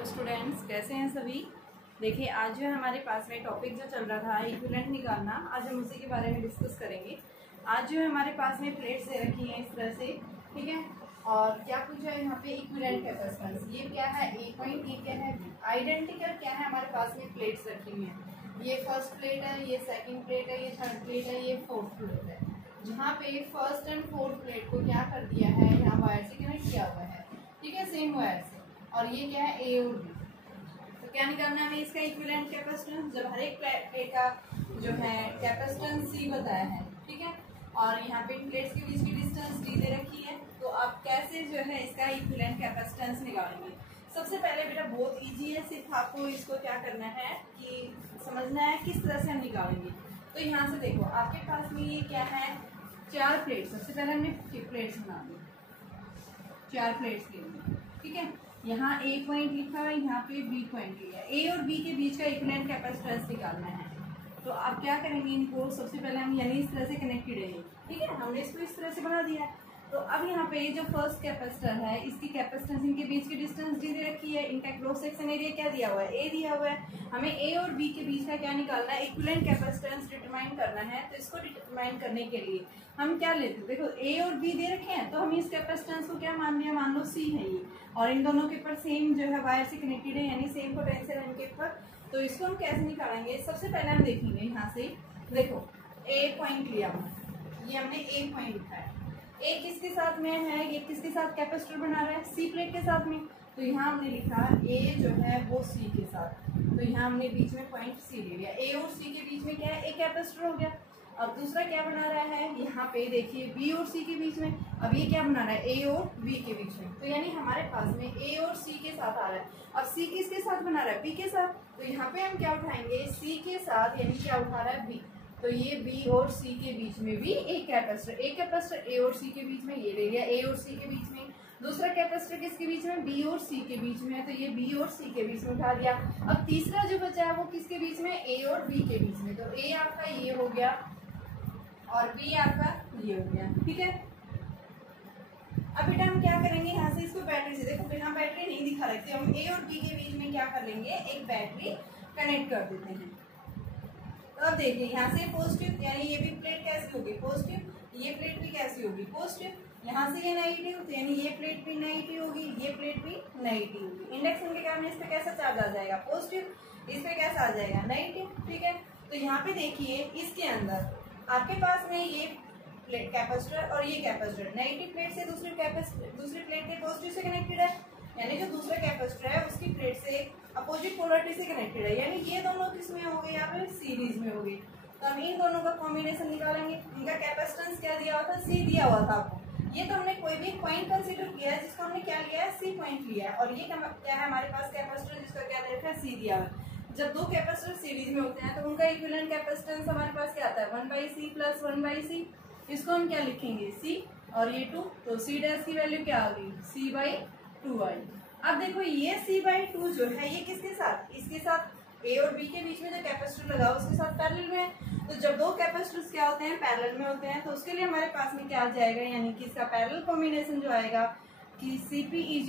Hello students, कैसे हैं सभी। देखिए, आज जो है हमारे पास में टॉपिक जो चल रहा था इक्विवेलेंट निकालना, आज हम उसी के बारे में डिस्कस करेंगे। आज जो है हमारे पास में प्लेट्स दे रखी हैं इस तरह से, ठीक है। और क्या पूछा है यहाँ पे, इक्विवेलेंट कैपेसिटेंस। ये क्या है, ए पॉइंट, ये क्या है, आइडेंटिकल क्या है हमारे पास में प्लेट्स रखी हुई हैं। ये फर्स्ट प्लेट है, ये सेकेंड प्लेट है, ये थर्ड प्लेट है, ये फोर्थ प्लेट है। जहाँ पे फर्स्ट एंड फोर्थ प्लेट को क्या कर दिया है, यहाँ वायर से कनेक्ट किया हुआ है, ठीक है, सेम वायर से। और ये क्या है, ए और बी। तो क्या निकालना है हमें इसका इक्विवेलेंट कैपेसिटेंस। जब हर एक प्लेट का जो है कैपेसिटेंस सी बताया है, ठीक है, और यहाँ पे प्लेट्स के बीच की डिस्टेंस डी दे रखी है, तो आप कैसे जो है इसका इक्विवेलेंट कैपेसिटेंस निकालेंगे। सबसे पहले बेटा बहुत इजी है, सिर्फ आपको इसको क्या करना है कि समझना है किस तरह से हम निकालेंगे। तो यहाँ से देखो, आपके पास में ये क्या है, चार प्लेट। सबसे पहले हमने प्लेट्स बना दी, चार प्लेट्स के लिए, ठीक है। यहाँ ए पॉइंट लिखा है, यहाँ पे बी पॉइंट लिया है। ए और बी के बीच का इक्विवेलेंट कैपेसिटेंस निकालना है। तो आप क्या करेंगे, इनको सबसे पहले हम यानी इस तरह से कनेक्टेड है, ठीक है, हमने इसको इस तरह से बना दिया है। तो अब यहाँ पे जो फर्स्ट कैपेसिटर है, इसकी कैपेसिटेंस, इनके बीच की डिस्टेंस डी दे रखी है, इनका क्रॉस सेक्शन एरिया क्या दिया हुआ है, ए दिया हुआ है। हमें ए और बी के बीच का क्या निकालना है, इक्विवेलेंट कैपेसिटेंस डिटरमाइन करना है। तो इसको डिटरमाइन करने के लिए हम क्या लेते हैं, देखो ए और बी दे रखे हैं, तो हम इस कैपेसिटेंस को क्या मान लिया, मान लो सी है ये, और इन दोनों के ऊपर सेम जो है वायर से कनेक्टेड है, यानी सेम पोटेंशियल है इनके ऊपर। तो इसको हम कैसे निकालेंगे, सबसे पहले हम देखेंगे यहाँ से, देखो ए पॉइंट लिया हुआ, ये हमने ए पॉइंट लिखा है। ए किसके साथ में है, ये किसके साथ कैपेसिटर बना रहा है, सी प्लेट के साथ में। तो यहाँ हमने लिखा ए जो है वो सी के साथ, तो यहाँ हमने बीच में पॉइंट सी ले लिया। ए और सी के बीच में क्या है, एक कैपेसिटर हो गया। अब दूसरा क्या बना रहा है, यहाँ पे देखिए बी और सी के बीच में। अब ये क्या बना रहा है, ए और बी के बीच में। तो यानी हमारे पास में ए और सी के साथ आ रहा है। अब सी किसके साथ बना रहा है, बी के साथ। तो यहाँ पे हम क्या उठाएंगे, सी के साथ, यानी क्या उठा रहा है, बी। तो ये बी और सी के बीच में भी एक कैपेसिटर ए और सी के बीच में, ये ले लिया ए और सी के बीच में। दूसरा कैपेसिटर किसके बीच में, बी और सी के बीच में है, तो ये बी और सी के बीच में उठा दिया। अब तीसरा जो बचा है वो किसके बीच में, ए और बी के बीच में। तो ए आपका ये हो गया और बी आपका ये हो गया, ठीक है। अब बेटा हम क्या करेंगे, यहाँ से इसको बैटरी से, देखो बिना बैटरी नहीं दिखा रही थी, हम ए और बी के बीच में क्या कर लेंगे, एक बैटरी कनेक्ट कर देते हैं। तो अब देखिए यहाँ से पॉजिटिव, यानी ये भी प्लेट कैसी होगी, पॉजिटिव, ये प्लेट भी कैसी होगी, पॉजिटिव। यहाँ से ये नेगेटिव, तो यानी ये प्लेट भी नेगेटिव होगी, ये प्लेट भी नेगेटिव होगी। इंडक्शन के कारण इस पे कैसा चार्ज आ जाएगा, पॉजिटिव, इस पे कैसा आ जाएगा, नेगेटिव, ठीक है। तो यहाँ पे देखिए इसके अंदर आपके पास में ये प्लेट कैपेसिटर और ये कैपेसिटर नेगेटिव प्लेट से दूसरी प्लेट के पॉजिटिव से कनेक्टेड है, यानी जो दूसरा कैपेसिटर है उसकी प्लेट से अपोजिट पोलरिटी से कनेक्टेड है, यानी ये दोनों किसमें हो गए, यहाँ पे सीरीज में हो गई। तो हम इन दोनों का कॉम्बिनेशन निकालेंगे। इनका कैपेसिटेंस क्या दिया हुआ था, सी दिया हुआ था आपको। ये तो हमने कोई भी पॉइंट कंसीडर किया है जिसको हमने क्या लिया है, सी पॉइंट लिया है। और ये क्या है हमारे पास कैपेसिटर जिसका क्या दे रखा है, सी दिया हुआ है। जब दो कैपेसिटर सीरीज में होते हैं तो उनका इक्विवेलेंट कैपेसिटेंस हमारे पास क्या आता है, 1/c प्लस 1/c। इसको हम क्या लिखेंगे, सी, और ये 2, तो सी डैश की वैल्यू क्या आ गई, c/2 आई। अब देखो ये c/2 जो है ये किसके साथ, इसके साथ ए और बी के बीच में जो कैपेसिटर लगा उसके साथ पैरेलल में है। तो जब दो कैपेसिटर्स क्या होते हैं, पैरेलल में होते हैं, तो उसके लिए हमारे पास में क्या आ जाएगा, यानी कि इसका पैरेलल कॉम्बिनेशन जो आएगा कि Cp =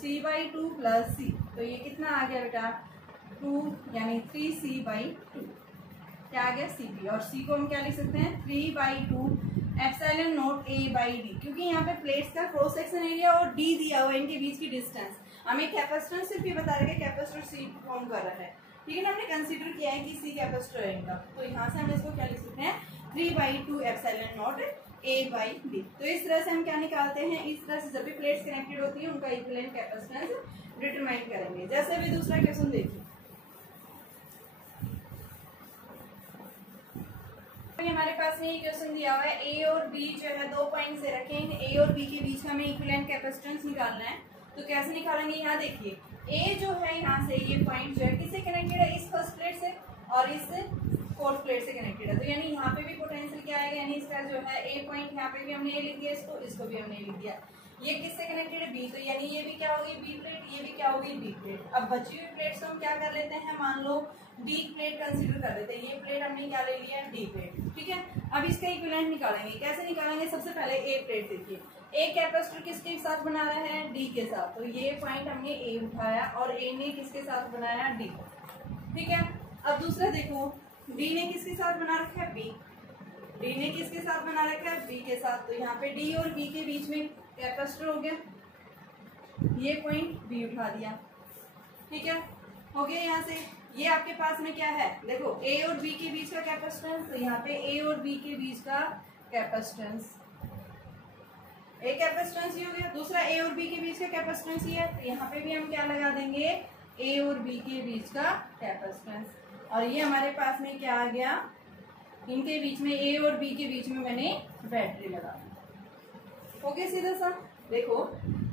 c/2 प्लस c। तो ये कितना आ गया बेटा, 2, यानी 3c/2 क्या आ गया, Cp। और c को हम क्या लिख सकते हैं, 3/2 एप्सिलॉन नॉट a/d, क्योंकि यहाँ पे प्लेट्स का क्रॉस सेक्शन एरिया और d दिया हुआ है, इनके बीच की डिस्टेंस। हमें कैपेसिटर सिर्फ ये बता रहे हैं कैपेसिटर c फॉर्म कर रहा है, ठीक है ना। हमने कंसीडर किया है कि c कैपेसिटर है इनका, तो यहाँ से हम इसको क्या लिख सकते हैं, 3/2 एप्सिलॉन नॉट a/d। तो इस तरह से हम क्या निकालते हैं, इस तरह से जब भी प्लेट्स कनेक्टेड होती है उनका इक्विवेलेंट कैपेसिटेंस डिटरमाइन करेंगे। जैसे भी दूसरा क्वेश्चन देखिए, हमारे पास में ये क्वेश्चन दिया हुआ है, ए और बी जो है 2 पॉइंट से रखे हैं, ए और बी के बीच में हमें इक्विवेलेंट कैपेसिटेंस निकालना है। तो कैसे निकालेंगे, यहाँ देखिए ए जो है यहाँ से ये पॉइंट जो है किससे कनेक्टेड है, इस फर्स्ट प्लेट से, और इस फोर्थ प्लेट से कनेक्टेड है। तो यानी यहाँ पे भी पोटेंशियल क्या आएगा, यानी इसका जो है ए पॉइंट, यहाँ पे भी हमने ए लिख दिया, इसको भी हमने लिख दिया। ये किससे कनेक्टेड है, बी, तो यानी ये भी क्या होगी, बी प्लेट, ये भी क्या होगी, बी प्लेट। अब बची हुई प्लेट्स हम क्या कर लेते हैं, मान लो डी प्लेट कंसीडर कर लेते हैं। ये प्लेट हमने क्या ले लिया, डी प्लेट, ठीक है। अब इसका इक्विवेलेंट निकालेंगे, कैसे निकालेंगे, सबसे पहले ए प्लेट देखिए, ए कैपेसिटर किसके साथ बना रहा है, डी के साथ। तो ये पॉइंट हमने ए उठाया और ए ने किसके साथ बनाया, डी। ठीक है, अब दूसरा देखो, डी ने किसके साथ बना रखा है, बी। डी ने किसके साथ बना रखा है, बी के साथ। तो यहाँ पे डी और बी के बीच में कैपेसिटर हो गया, ये पॉइंट बी उठा दिया। ठीक है, हो गया। यहाँ से ये आपके पास में क्या है, देखो ए और बी के बीच का कैपेसिटेंस। तो यहाँ पे ए और बी के बीच का कैपेसिटेंस, ए कैपेसिटेंस ये हो गया। दूसरा ए और बी के बीच का कैपेसिटेंस ये है। तो यहाँ पे भी हम क्या लगा देंगे, ए और बी के बीच का कैपेसिटेंस। और ये हमारे पास में क्या आ गया, इनके बीच में, ए और बी के बीच में मैंने बैटरी लगा दी। ओके, सीधा सा देखो,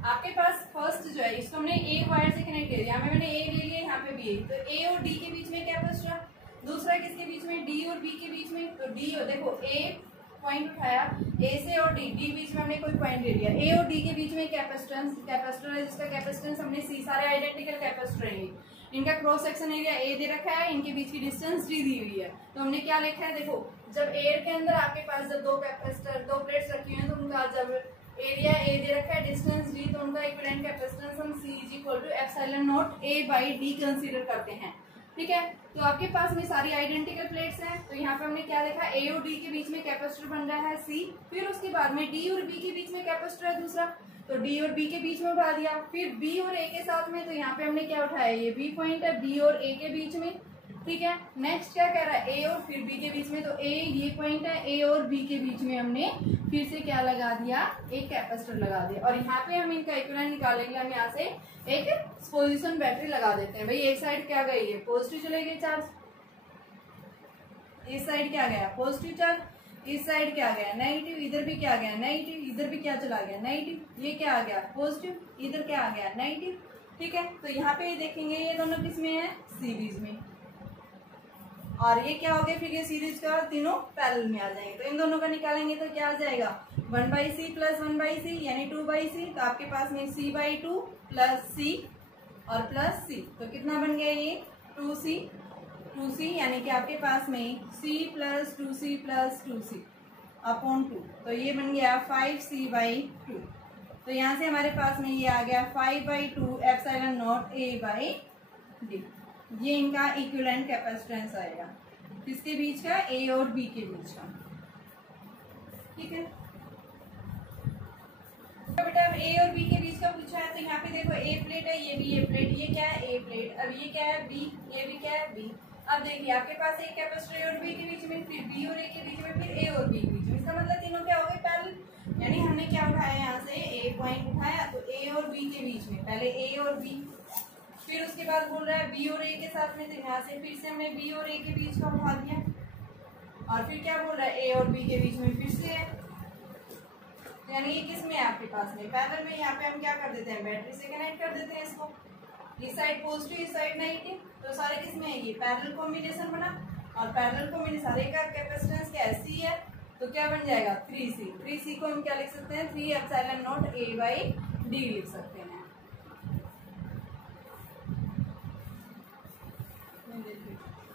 आपके पास फर्स्ट जो है इसको हमने ए वायर से कनेक्ट किया, यहाँ पे मैंने ए ले लिया, यहाँ पे बी ए। तो ए और डी के बीच में कैपेसिटर। दूसरा किसके बीच में, डी और बी के बीच में। तो डी और देखो ए पॉइंट उठाया, ए से और डी बीच में हमने कोई पॉइंट ले लिया। ए और डी के बीच में कैपेसिटर है, जिसका कैपेसिटेंस हमने सी, सारे आइडेंटिकल कैपेसिटर है। इनका क्रॉस सेक्शन एरिया ए दे रखा है, इनके बीच की डिस्टेंस डी दी हुई है। तो हमने क्या लिखा है, देखो जब एयर के अंदर आपके पास जब दो प्लेट्स रखी हुई हैं, तो उनका जब एरिया ए दे रखा है, डिस्टेंस डी, तो उनका इक्विवेलेंट कैपेसिटेंस हम C is equal to epsilon naught A by d consider करते हैं। ठीक है, तो आपके पास में सारी आइडेंटिकल प्लेट्स हैं। तो यहाँ पे हमने क्या देखा, ए और डी के बीच में कैपेसिटर बन रहा है सी। फिर उसके बाद में डी और बी के बीच में कैपेसिटर है दूसरा, तो डी और बी के बीच में उठा दिया। फिर बी और ए के साथ में, तो यहाँ पे हमने क्या उठाया, ये बी पॉइंट है, बी और ए के बीच में। ठीक है, नेक्स्ट क्या कह रहा है, ए और फिर बी के बीच में। तो ए ये पॉइंट है, ए और बी के बीच में हमने फिर से क्या लगा दिया, एक कैपेसिटर लगा दिया। और यहाँ पे हम इनका इक्विवेलेंट निकालेंगे, हम यहाँ से एक पोजीशन बैटरी लगा देते हैं। भाई एक साइड क्या गई है, पॉजिटिव चले गए चार्ज, इस साइड क्या गया, पॉजिटिव चार्ज, इस साइड क्या गया, नेगेटिव, इधर भी क्या गया, नेगेटिव, इधर भी क्या चला गया, नेगेटिव, ये क्या आ गया, पॉजिटिव, इधर क्या आ गया, नेगेटिव। ठीक है, तो यहाँ पे देखेंगे ये दोनों किस में है, सीरीज में। और ये क्या हो गया, फिर ये सीरीज का तीनों पैरेलल में आ जाएंगे। तो इन दोनों का निकालेंगे तो क्या आ जाएगा, 1/c प्लस 1/c यानी 2/c। तो आपके पास में c/2 प्लस c और प्लस c, तो कितना बन गया ये 2c यानी कि आपके पास में c plus 2c plus 2c upon 2। तो ये बन गया 5c/2। तो यहाँ से हमारे पास में ये आ गया 5/2 epsilon not a by D. ये इनका इक्विवेलेंट कैपेसिटेंस आएगा, किसके बीच का, ए और बी के बीच का। ठीक है, तो बेटा अब ए और बी के बीच का पूछा है। तो यहाँ पे देखो ए प्लेट है, ये भी ए प्लेट, ये क्या है, ए प्लेट। अब ये क्या है, बी, ये भी क्या है, बी। अब देखिए आपके पास एक कैपेसिटर ए और बी के बीच में, फिर बी और ए के बीच में, फिर ए और बी के बीच में। इसका मतलब तीनों क्या हो गए, पैरेलल। यानी हमने क्या उठाया, यहाँ से ए पॉइंट उठाया, तो ए और बी के बीच में पहले ए और बी, फिर उसके बाद बोल रहा है बी और ए के साथ में। तो यहाँ से फिर से हमने बी और ए के बीच का उठा दिया, और फिर क्या बोल रहा है, ए और बी के बीच में फिर से है। यानी ये किस में है, आपके पास में पैरेलल में। यहाँ पे हम क्या कर देते हैं, बैटरी से कनेक्ट कर देते हैं इसको, इस साइड पॉजिटिव, इस साइड नेगेटिव। तो सारे किस में है, ये पैरेलल कॉम्बिनेशन बना। और पैरेलल कॉम्बिनेशन, सारे का कैपेसिटेंस क्या है, सी है। तो क्या बन जाएगा, 3c को हम क्या लिख सकते हैं, 3 epsilon not a by D लिख सकते हैं।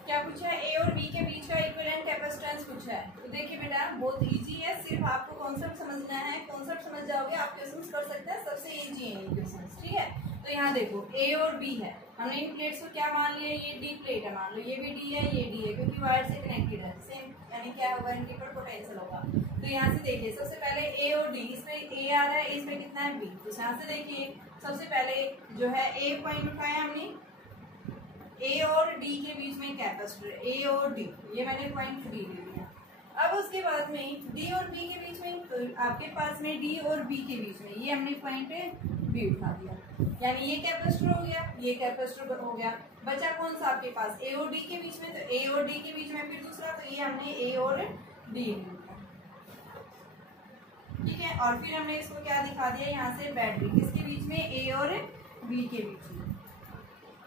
क्या पूछा है, ए और बी के बीच का इक्विवेलेंट कैपेसिटेंस पूछा है। तो देखिए बेटा बहुत इजी है, सिर्फ आपको कॉन्सेप्ट समझना है। कॉन्सेप्ट समझ जाओगे आप क्वेश्चंस कर सकते हैं, सबसे इजी है ये क्वेश्चंस। ठीक है, तो यहाँ देखो ए और बी है, हमने इन प्लेट्स को क्या मान लिया, ये डी प्लेट है, मान लो ये भी डी है, ये डी है, क्योंकि वायर से कनेक्टेड है सेम। यानी क्या होगा, इनके ऊपर पोटेंशियल होगा। तो यहाँ से देखिए सबसे पहले ए और डी, इसमें ए आ रहा है, इसमें कितना है, बी। तो यहाँ से देखिए सबसे पहले जो है ए पॉइंट उठाया हमने, ए और डी के बीच में कैपेसिटर, ए और डी, ये मैंने पॉइंट डी ले लिया। अब उसके बाद में डी और बी के बीच में, तो आपके पास में डी और बी के बीच में ये हमने पॉइंट बी उठा दिया। यानी ये कैपेसिटर हो गया, ये कैपेसिटर हो गया। बचा कौन सा आपके पास, ए और डी के बीच में। तो ए और डी के बीच में फिर दूसरा, तो ये हमने ए और डी लिखा। ठीक है, और फिर हमने इसको क्या दिखा दिया, यहाँ से बैटरी किसके बीच में, ए और बी के बीच में।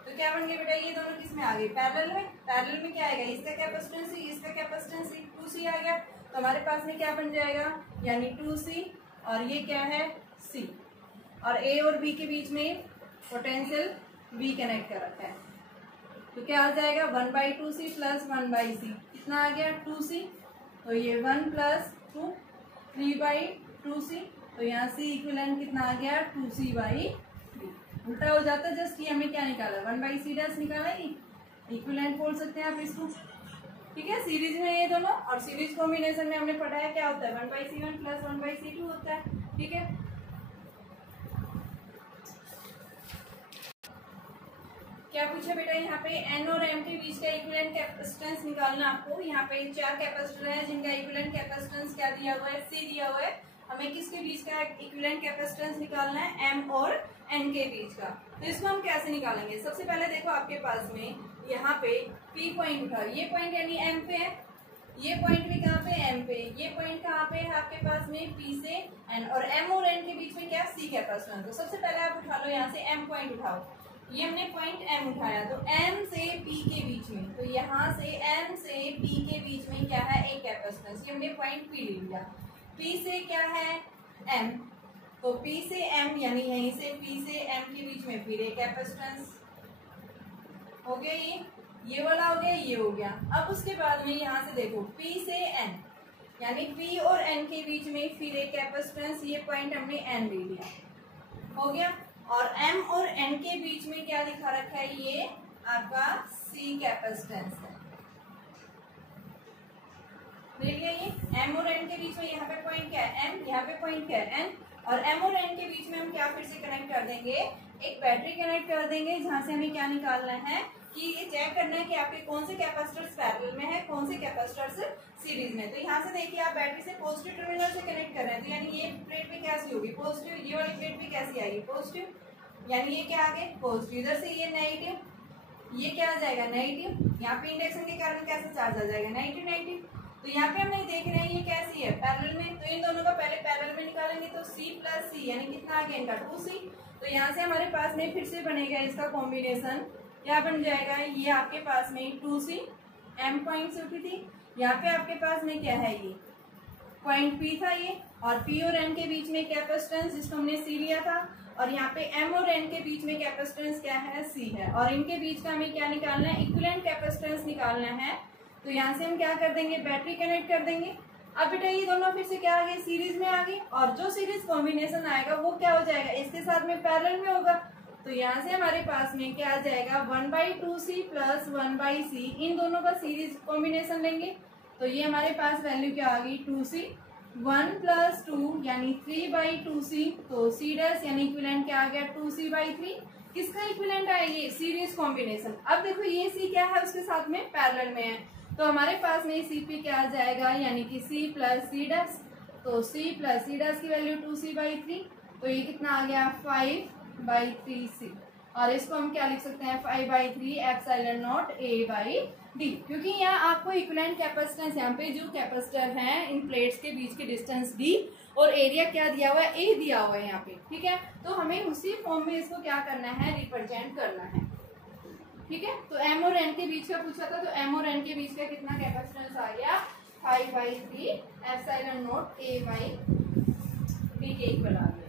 तो क्या बन गया बेटा, ये दोनों किस में आ गए, पैरेलल में। पैरेलल में क्या आएगा, इसका कैपेसिटेंस सी, इसका कैपेसिटेंस सी, 2c आ गया। तो हमारे पास में क्या बन जाएगा, यानी 2c, और ये क्या है, c। और a और b के बीच में पोटेंशियल v कनेक्ट कर रखा है। तो क्या आ जाएगा, 1/2c प्लस 1/c, कितना आ गया, 2c। तो ये 1 प्लस 2, 3/2c तो यहाँ से इक्विवेलेंट कितना आ गया 2c/3। उल्टा हो जाता है, जस्ट ये हमने क्या निकाला 1/c' निकाला ही। इक्विवेलेंट बोल सकते हैं आप इसको, ठीक है। सीरीज में ये दोनों, और सीरीज कॉम्बिनेशन में हमने पढ़ा है क्या होता है 1/c1 + 1/c2 होता है, ठीक है। क्या पूछा बेटा यहाँ पे n और m के बीच का इक्विवेलेंट कैपेसिटेंस निकालना आपको। यहाँ पे 4 कैपेसिटर है जिनका इक्विवेलेंट कैपेसिटेंस क्या दिया हुआ है c दिया हुआ है। हमें किसके बीच का इक्विवेलेंट कैपेसिटेंस निकालना है m और n के बीच का। तो इसको हम कैसे निकालेंगे, सबसे पहले देखो आपके पास में यहाँ पे p पॉइंट उठाओ, ये पॉइंट यानी m पे है, ये पॉइंट भी कहाँ पे m पे, ये पॉइंट कहाँ पे है आपके पास में p से n, और m और n के बीच में क्या c कैपेसिटेंस। तो सबसे पहले आप उठा लो यहाँ से m पॉइंट उठाओ, ये हमने पॉइंट m उठाया, तो m से p के बीच में, तो यहाँ से m से p के बीच में क्या है एक कैपेसिटेंस, ये हमने पॉइंट p ले लिया। p से क्या है m, तो p से m यानी यहीं से p से m के बीच में फिर एक कैपेसिटेंस हो गया, ये वाला हो गया, ये हो गया। अब उसके बाद में यहाँ से देखो p से n यानी p और n के बीच में फिर एक कैपेसिटेंस, ये पॉइंट हमने n ले लिया, हो गया। और m और n के बीच में क्या दिखा रखा है, ये आपका c कैपेसिटेंस है, देख लिया। ये m और n के बीच में यहाँ पे पॉइंट क्या है m, यहाँ पे पॉइंट क्या है n, और m और n के बीच में हम क्या फिर से कनेक्ट कर देंगे, एक बैटरी कनेक्ट कर देंगे, जहां से हमें क्या निकालना है कि ये चेक करना है कि आपके कौन से कैपेसिटर्स पैरेलल में है, कौन से कैपेसिटर्स सीरीज में। तो यहाँ से देखिए आप बैटरी से पॉजिटिव टर्मिनल से कनेक्ट कर रहे हैं, तो यानी ये प्लेट भी कैसी होगी पॉजिटिव, ये वाली प्लेट भी कैसी आएगी पॉजिटिव, यानी ये क्या आ गए पॉजिटिव। इधर से ये नेगेटिव, ये क्या आ जाएगा नेगेटिव, यहाँ पे इंडक्शन के कारण कैसे चार्ज आ जाएगा नेगेटिव नेगेटिव। तो यहाँ पे हम नहीं देख रहे हैं ये कैसी है पैरेलल में, तो इन दोनों का पहले पैरेलल में निकालेंगे, तो c + c यानी कितना आ गया इनका 2c। तो यहाँ से हमारे पास में फिर से बनेगा इसका कॉम्बिनेशन, क्या बन जाएगा, ये आपके पास में 2c m पॉइंट से उठी थी, यहाँ पे आपके पास में क्या है ये पॉइंट p था ये, और p और n के बीच में कैपेसिटेंस जिसको हमने c लिया था, और यहाँ पे m और n के बीच में कैपेसिटेंस क्या है c है, और इनके बीच का हमें क्या निकालना है इक्विवेलेंट कैपेसिटेंस निकालना है। तो यहाँ से हम क्या कर देंगे बैटरी कनेक्ट कर देंगे। अब बेटा ये दोनों फिर से क्या आ गए सीरीज में आ गए, और जो सीरीज कॉम्बिनेशन आएगा वो क्या हो जाएगा इसके साथ में पैरेलल में होगा। तो यहाँ से हमारे पास में क्या आ जाएगा 1/2c + 1/c, इन दोनों का सीरीज कॉम्बिनेशन लेंगे, तो ये हमारे पास वैल्यू क्या आ गई 2c, 1 + 2 यानी 3/2c, तो c' यानी इक्विवेलेंट क्या आ गया 2c/3। किसका इक्विवेलेंट है ये सीरीज कॉम्बिनेशन। अब देखो ये c क्या है उसके साथ में पैरेलल में है, तो हमारे पास में cp क्या आ जाएगा यानी कि c + c', तो c + c' की वैल्यू 2c/3, तो ये कितना आ गया 5/3c, और इसको हम क्या लिख सकते हैं 5/3 ε0 a/d, क्योंकि यहाँ आपको इक्विवेलेंट कैपेसिटेंस यहाँ पे जो कैपेसिटर हैं इन प्लेट्स के बीच की डिस्टेंस d और एरिया क्या दिया हुआ है a दिया हुआ है यहाँ पे, ठीक है। तो हमें उसी फॉर्म में इसको क्या करना है रिप्रेजेंट करना है, ठीक है। तो m और n के बीच का पूछा था, तो m और n के बीच का कितना कैपेसिटेंस आ गया 5/3 ε0 a/d के इक्वल आ गया।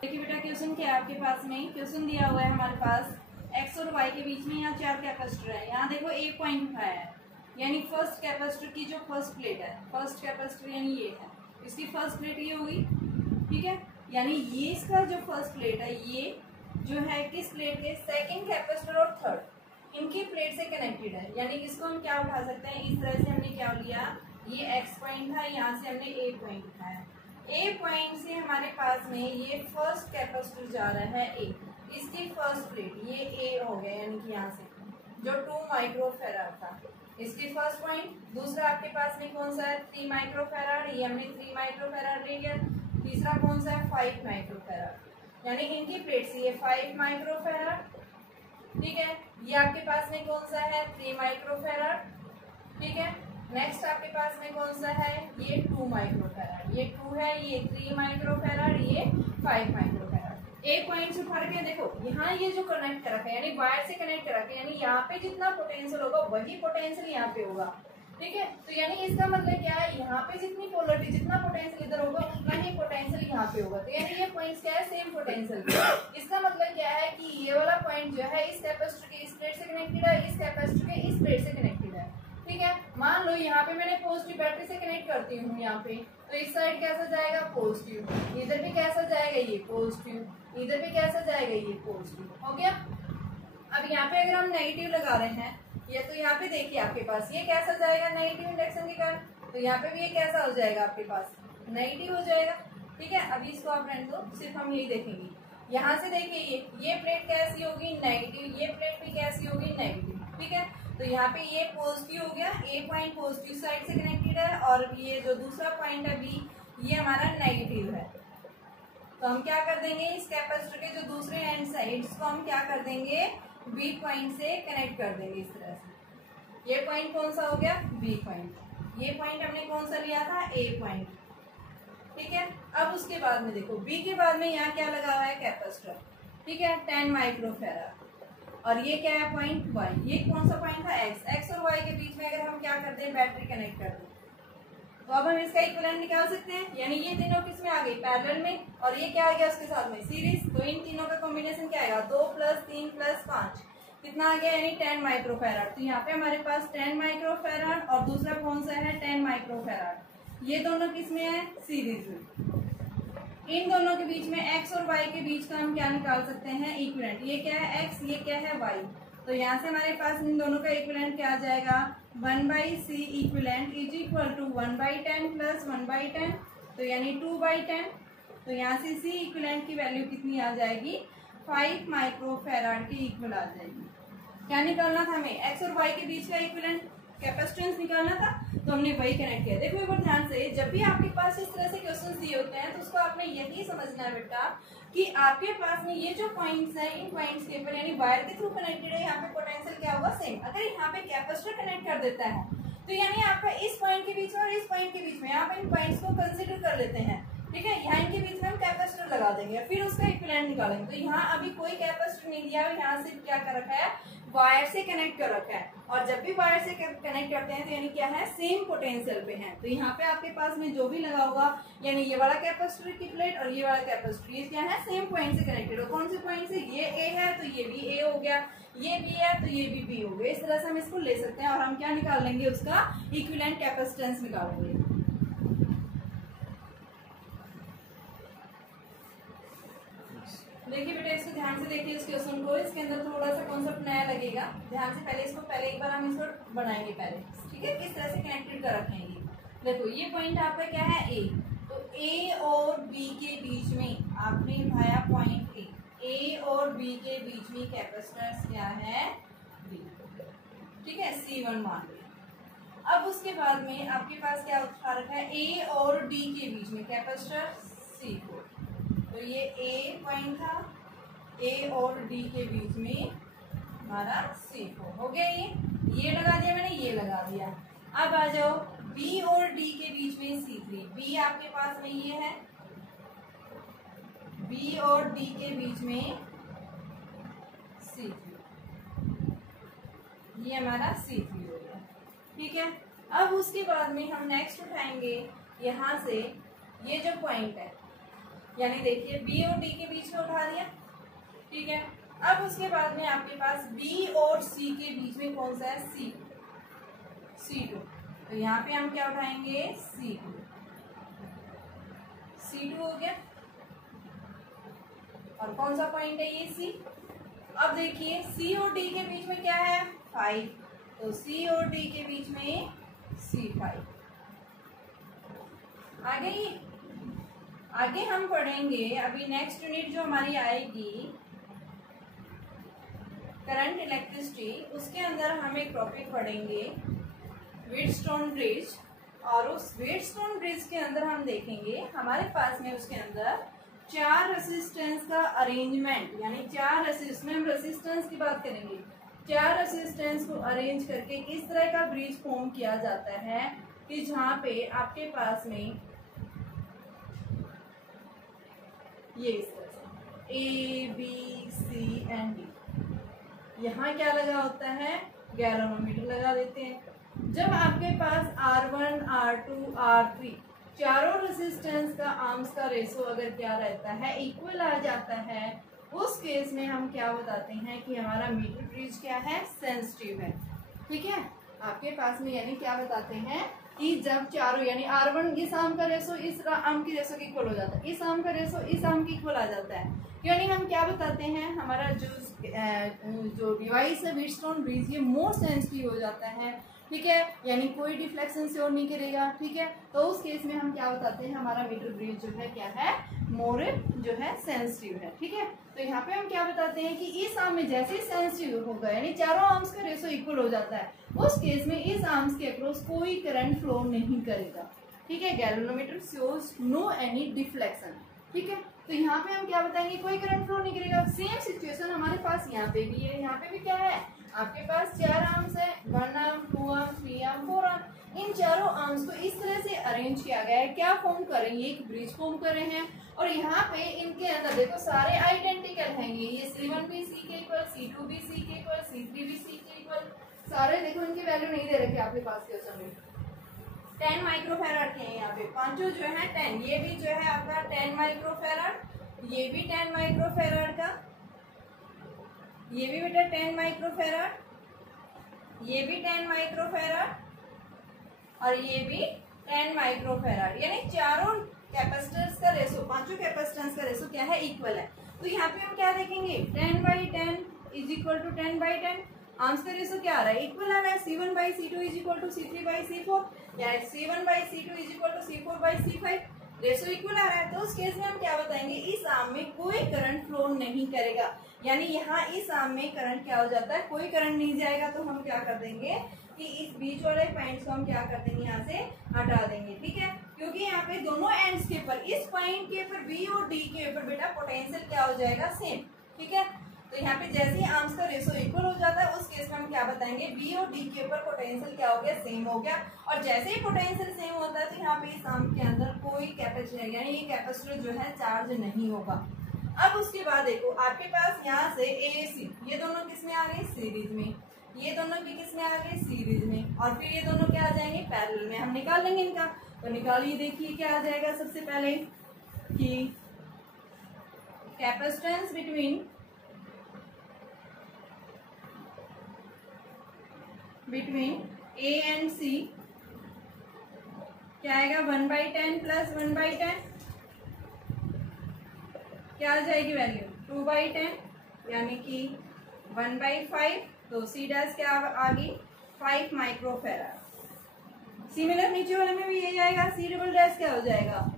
देखिए बेटा क्वेश्चन क्या है आपके पास में, क्वेश्चन दिया हुआ है हमारे पास x और y के बीच में यहाँ 4 कैपेसिटर है, यहाँ देखो एक पॉइंट उठाया है, यानी फर्स्ट कैपेसिटर की जो फर्स्ट प्लेट है, फर्स्ट कैपेसिटर यानी ये है, इसकी फर्स्ट प्लेट ये हुई, ठीक है। यानी ये इसका जो फर्स्ट प्लेट है ये जो है किस प्लेट के सेकंड कैपेसिटर और थर्ड इनकी प्लेट से कनेक्टेड है, यानी इसको हम क्या उठा सकते हैं इस तरह से। हमने क्या लिया ये x पॉइंट था, यहाँ से हमने a पॉइंट उठाया, a पॉइंट से हमारे पास में ये फर्स्ट कैपेसिटर जा रहा है a, इसकी फर्स्ट प्लेट ये a हो गया, यानी कि यहाँ से जो 2 माइक्रोफैराड था इसकी फर्स्ट पॉइंट। दूसरा आपके पास में कौन सा है 3 माइक्रोफैराड, ये हमने 3 माइक्रोफैराड ले लिया। तीसरा कौन सा है 5 माइक्रोफैराड, यानी इनकी प्लेट से ये 5 माइक्रोफैराड, ठीक है। ये आपके पास में कौन सा है 3 माइक्रोफैराड, ठीक है। नेक्स्ट आपके पास में कौन सा है ये 2 माइक्रोफैराड, ये 2 है, ये 3 माइक्रोफैराड, ये 5 माइक्रोफैराड। एक पॉइंट से उठा के देखो यहाँ ये जो कनेक्ट कर रखा है यानी वायर से कनेक्ट कर रखा है, यानी यहाँ पे जितना पोटेंशियल होगा वही पोटेंशियल यहाँ पे होगा, ठीक है। तो यानी इसका मतलब क्या है यहाँ पे जितनी पोलरिटी जितना पोटेंशियल इधर होगा उतना ही पोटेंशियल यहाँ पे होगा, तो यानी ये पॉइंट्स क्या है सेम पोटेंशियल। इसका मतलब क्या है कि ये वाला पॉइंट जो है इस कैपेसिटर के इस प्लेट से कनेक्टेड है, इस कैपेसिटर के इस प्लेट से कनेक्टेड है, ठीक है। मान लो यहाँ पे मैंने पॉजिटिव बैटरी से कनेक्ट करती हूँ यहाँ पे, तो इस साइड कैसा जाएगा पॉजिटिव, इधर भी कैसा जाएगा ये पॉजिटिव, इधर भी कैसा जाएगा ये पॉजिटिव, हो गया। अब यहाँ पे अगर हम नेगेटिव लगा रहे हैं ये, तो यहाँ पे देखिए आपके पास ये कैसा जाएगा नेगेटिव इंडक्शन के कारण, तो यहाँ पे भी ये कैसा हो जाएगा आपके पास नेगेटिव हो जाएगा। ठीक है, अभी इसको आप रहने दो, सिर्फ हम यही देखेंगे। यहाँ से देखिए ये प्लेट कैसी होगी नेगेटिव, ये प्लेट भी कैसी होगी नेगेटिव। ठीक है, तो यहाँ पे ये पॉजिटिव हो गया, ए पॉइंट पॉजिटिव साइड से कनेक्टेड है, और ये जो दूसरा पॉइंट है बी ये हमारा नेगेटिव है। तो हम क्या कर देंगे, इस कैपेसिटर के जो दूसरे एंड साइड्स को हम क्या कर देंगे, बी पॉइंट से कनेक्ट कर देंगे इस तरह से। ये पॉइंट कौन सा हो गया, बी पॉइंट, ये पॉइंट हमने कौन सा लिया था, ए पॉइंट। ठीक है, अब उसके बाद में देखो बी के बाद में यहाँ क्या लगा हुआ है कैपेसिटर। ठीक है, 10 माइक्रोफेराड, और ये क्या है पॉइंट वाई, ये कौन सा पॉइंट था एक्स और वाई के बीच में अगर हम क्या करते हैं बैटरी कनेक्ट कर दें, तो अब हम इसका इक्विवेलेंट निकाल सकते हैं। यानी ये तीनों किस में आ गई, पैरेलल में, और ये क्या आ गया उसके साथ में सीरीज। तो इन तीनों का कॉम्बिनेशन क्या आएगा, 2 + 3 + 5 कितना आ गया, यानी 10 माइक्रोफेराड। तो यहाँ पे हमारे पास 10 माइक्रोफेराड और दूसरा कौन सा है 10 माइक्रोफेराड, ये दोनों किस में है सीरीज में। इन दोनों के बीच में एक्स और वाई के बीच का हम क्या निकाल सकते हैं इक्विवेलेंट। ये क्या है एक्स, ये क्या है वाई, तो यहाँ से हमारे पास इन दोनों का इक्विवेलेंट क्या आ जाएगा 1/c equivalent is equal to 1/10 + 1/10, तो यानी 2/10। तो यहाँ से c इक्विवेलेंट की वैल्यू कितनी आ जाएगी 5 माइक्रोफेराड की इक्वल आ जाएगी। क्या निकालना था हमें, एक्स और वाई के बीच का इक्विवेलेंट कैपेसिटेंस निकालना था, तो हमने वही कनेक्ट किया। देखो एक बार ध्यान से, जब भी आपके पास इस तरह से क्वेश्चंस दिए होते हैं तो उसको आपने यही समझना है बेटा कि आपके पास में ये जो पॉइंट्स हैं इन पॉइंट्स के ऊपर यानी वायर के थ्रू कनेक्टेड है, यहाँ पे पोटेंशियल क्या होगा सेम। अगर यहाँ पे कैपेसिटर कनेक्ट कर देता है तो यानी आपका इस पॉइंट के बीच में और इस पॉइंट के बीच में आप इन पॉइंट्स को कंसिडर कर लेते हैं। ठीक है, यहाँ इनके बीच में हम कैपेसिटर लगा देंगे, फिर उसका इक्विवेलेंट निकालेंगे। तो यहाँ अभी कोई कैपेसिटर नहीं दिया है, यहाँ से क्या कर रखा है वायर से कनेक्ट कर रखा है, और जब भी वायर से कनेक्ट करते हैं तो यानी क्या है सेम पोटेंशियल पे है। तो यहाँ पे आपके पास में जो भी लगा होगा यानी ये वाला कैपेसिटर की प्लेट और ये वाला कैपेसिटर, ये क्या है सेम पॉइंट से कनेक्टेड हो। कौन से पॉइंट से, ये ए है तो ये भी ए हो गया, ये बी है तो ये भी बी हो गया। इस तरह से हम इसको ले सकते हैं और हम क्या निकाल लेंगे उसका इक्विवेलेंट कैपेसिटेंस निकालेंगे। देखिए बेटा इसको ध्यान से देखिए इस क्वेश्चन को, इसके अंदर थोड़ा सा कॉन्सेप्ट नया लगेगा, ध्यान से पहले इसको एक बार हम इसको बनाएंगे पहले। ठीक है, किस तरह से कनेक्टेड कर रखेंगे। देखो ये पॉइंट आपका क्या है ए, तो ए और बी के बीच में आपने उठाया पॉइंट ए और बी के बीच में कैपेसिटेंस क्या है बी। ठीक है, C1 मान लिया। अब उसके बाद में आपके पास क्या उठा रखा है ए और डी के बीच में कैपेसिटर C4। तो ये ए पॉइंट था, ए और डी के बीच में हमारा C4 हो गया। ये लगा दिया मैंने, ये लगा दिया। अब आ जाओ बी और डी के बीच में C3, बी आपके पास में ये है, बी और डी के बीच में C3, ये हमारा C3 हो गया। ठीक है, अब उसके बाद में हम नेक्स्ट उठाएंगे यहाँ से ये जो पॉइंट है, यानी देखिए बी और डी के बीच में उठा दिया। ठीक है, अब उसके बाद में आपके पास बी और सी के बीच में कौन सा है C2, तो यहाँ पे हम क्या उठाएंगे C2 हो गया। और कौन सा पॉइंट है ये C। अब देखिए C और D के बीच में क्या है 5, तो C और D के बीच में C5। आगे हम पढ़ेंगे अभी नेक्स्ट यूनिट जो हमारी आएगी करंट इलेक्ट्रिसिटी, उसके अंदर हम एक टॉपिक पढ़ेंगे व्हीटस्टोन ब्रिज। और उस व्हीटस्टोन ब्रिज के अंदर हम देखेंगे हमारे पास में उसके अंदर 4 रेसिस्टेंस का अरेंजमेंट, यानी 4 रेसिस्टेंस, रेसिस्टेंस की बात करेंगे, 4 रेसिस्टेंस को अरेंज करके किस तरह का ब्रिज फॉर्म किया जाता है कि जहाँ पे आपके पास में ये इस तरह से A, B, C and D, यहाँ क्या लगा होता है गैल्वेनोमीटर लगा देते हैं। जब आपके पास R1, R2, R3 चारों रेसिस्टेंस का आर्म्स का रेशो अगर क्या रहता है इक्वल आ जाता है, उस केस में हम क्या बताते हैं कि हमारा मीटर ब्रिज क्या है सेंसिटिव है। ठीक है, आपके पास में यानी क्या बताते हैं कि जब चारों यानी R1 इस आर्म का रेशो इस आर्म की रेशो के इक्वल हो जाता है, इस आर्म का रेशो इस आर्म के इक्वल आ जाता है, यानी हम क्या बताते हैं हमारा जो डिवाइस है व्हीटस्टोन ब्रिज ये मोर सेंसिटिव हो जाता है, ठीक है, यानी कोई डिफ्लेक्शन से और नहीं करेगा, ठीक है। तो उस केस में हम क्या बताते हैं हमारा मीटर ब्रिज जो है क्या है मोर जो है सेंसिटिव है, ठीक है। तो यहाँ पे हम क्या बताते हैं कि इस आर्म में जैसे ही सेंसिटिव होगा यानी चारों आर्म्स का रेशो इक्वल हो जाता है, उस केस में इस आर्म्स के अक्रॉस कोई करंट फ्लो नहीं करेगा, ठीक है। Galvanometer shows no any deflection, ठीक है। तो यहाँ पे हम क्या बताएंगे कोई करंट फ्लो नहीं करेगा। सेम सिचुएशन हमारे पास यहाँ पे भी है, यहाँ पे भी क्या है आपके पास 4 आर्म्स है, 1 आर्म 2 आर्म 3 आर्म 4 आर्म। इन चारों आर्म्स को इस तरह से अरेंज किया गया है, क्या फॉर्म कर रहे हैं एक ब्रिज फॉर्म कर रहे हैं, और यहाँ पे इनके अंदर देखो सारे आइडेंटिकल हैं, ये C1 भी C के इक्वल, C2 भी C के इक्वल, C3 भी C के इक्वल, सारे देखो इनकी वैल्यू नहीं दे रखी आपके पास के समय 10 माइक्रोफैराड के हैं यहाँ पे, पांचों जो है 10, ये भी जो है आपका 10 माइक्रोफैराड, ये भी 10 माइक्रोफैराड का, ये भी बेटा 10 माइक्रोफैराड, ये भी 10 माइक्रोफैराड और ये भी 10 माइक्रोफैराड, यानी चारों कैपेसिटर्स का रेशो, पांचों कैपेसिटेंस का रेशो क्या है इक्वल है। तो यहाँ पे हम क्या देखेंगे 10/10 इज इक्वल टू 10/10, आर्म्स का रेशो क्या आ रहा है इक्वल आ रहा है, C1/C2 is equal to C3/C4, यानी C1/C2 is equal to C4/C5, ratio equal आ रहा है। तो उस केस में हम क्या बताएंगे इस आर्म में कोई करंट फ्लो नहीं करेगा, यानी यहाँ इस आर्म में करंट क्या हो जाता है कोई करंट नहीं जाएगा। तो हम क्या कर देंगे कि इस बीच वाले पॉइंट्स को हम क्या कर देंगे यहाँ से हटा देंगे, ठीक है, क्योंकि यहाँ पे दोनों एंड्स के ऊपर इस पॉइंट के ऊपर बी और डी के ऊपर बेटा पोटेंशियल क्या हो जाएगा सेम, ठीक है। तो यहाँ पे जैसे ही आर्म्स का रेशो इक्वल हो जाता है उस केस में हम क्या बताएंगे बी और डी के ऊपर पोटेंशियल क्या हो गया सेम हो गया, और जैसे ही पोटेंशियल सेम होता है तो यहाँ पे इस आर्म के अंदर कोई कैपेसिटर यानी ये कैपेसिटर जो है चार्ज नहीं होगा। अब उसके बाद देखो आपके पास यहाँ से AC ये दोनों किस में आ गए सीरीज में, ये दोनों भी किस में आ गए सीरीज में, और फिर ये दोनों क्या आ जाएंगे पैरेलल में, हम निकाल लेंगे इनका। तो निकालिए देखिए क्या आ जाएगा सबसे पहले कि capacitance between A and C क्या आएगा 1/10 प्लस 1/10, क्या आ जाएगी वैल्यू 2/10 यानी कि 1/5, तो C डैश क्या आ गई 5 माइक्रोफैराड। सिमिलर नीचे वाले में भी यही आएगा, C डबल डैश क्या हो जाएगा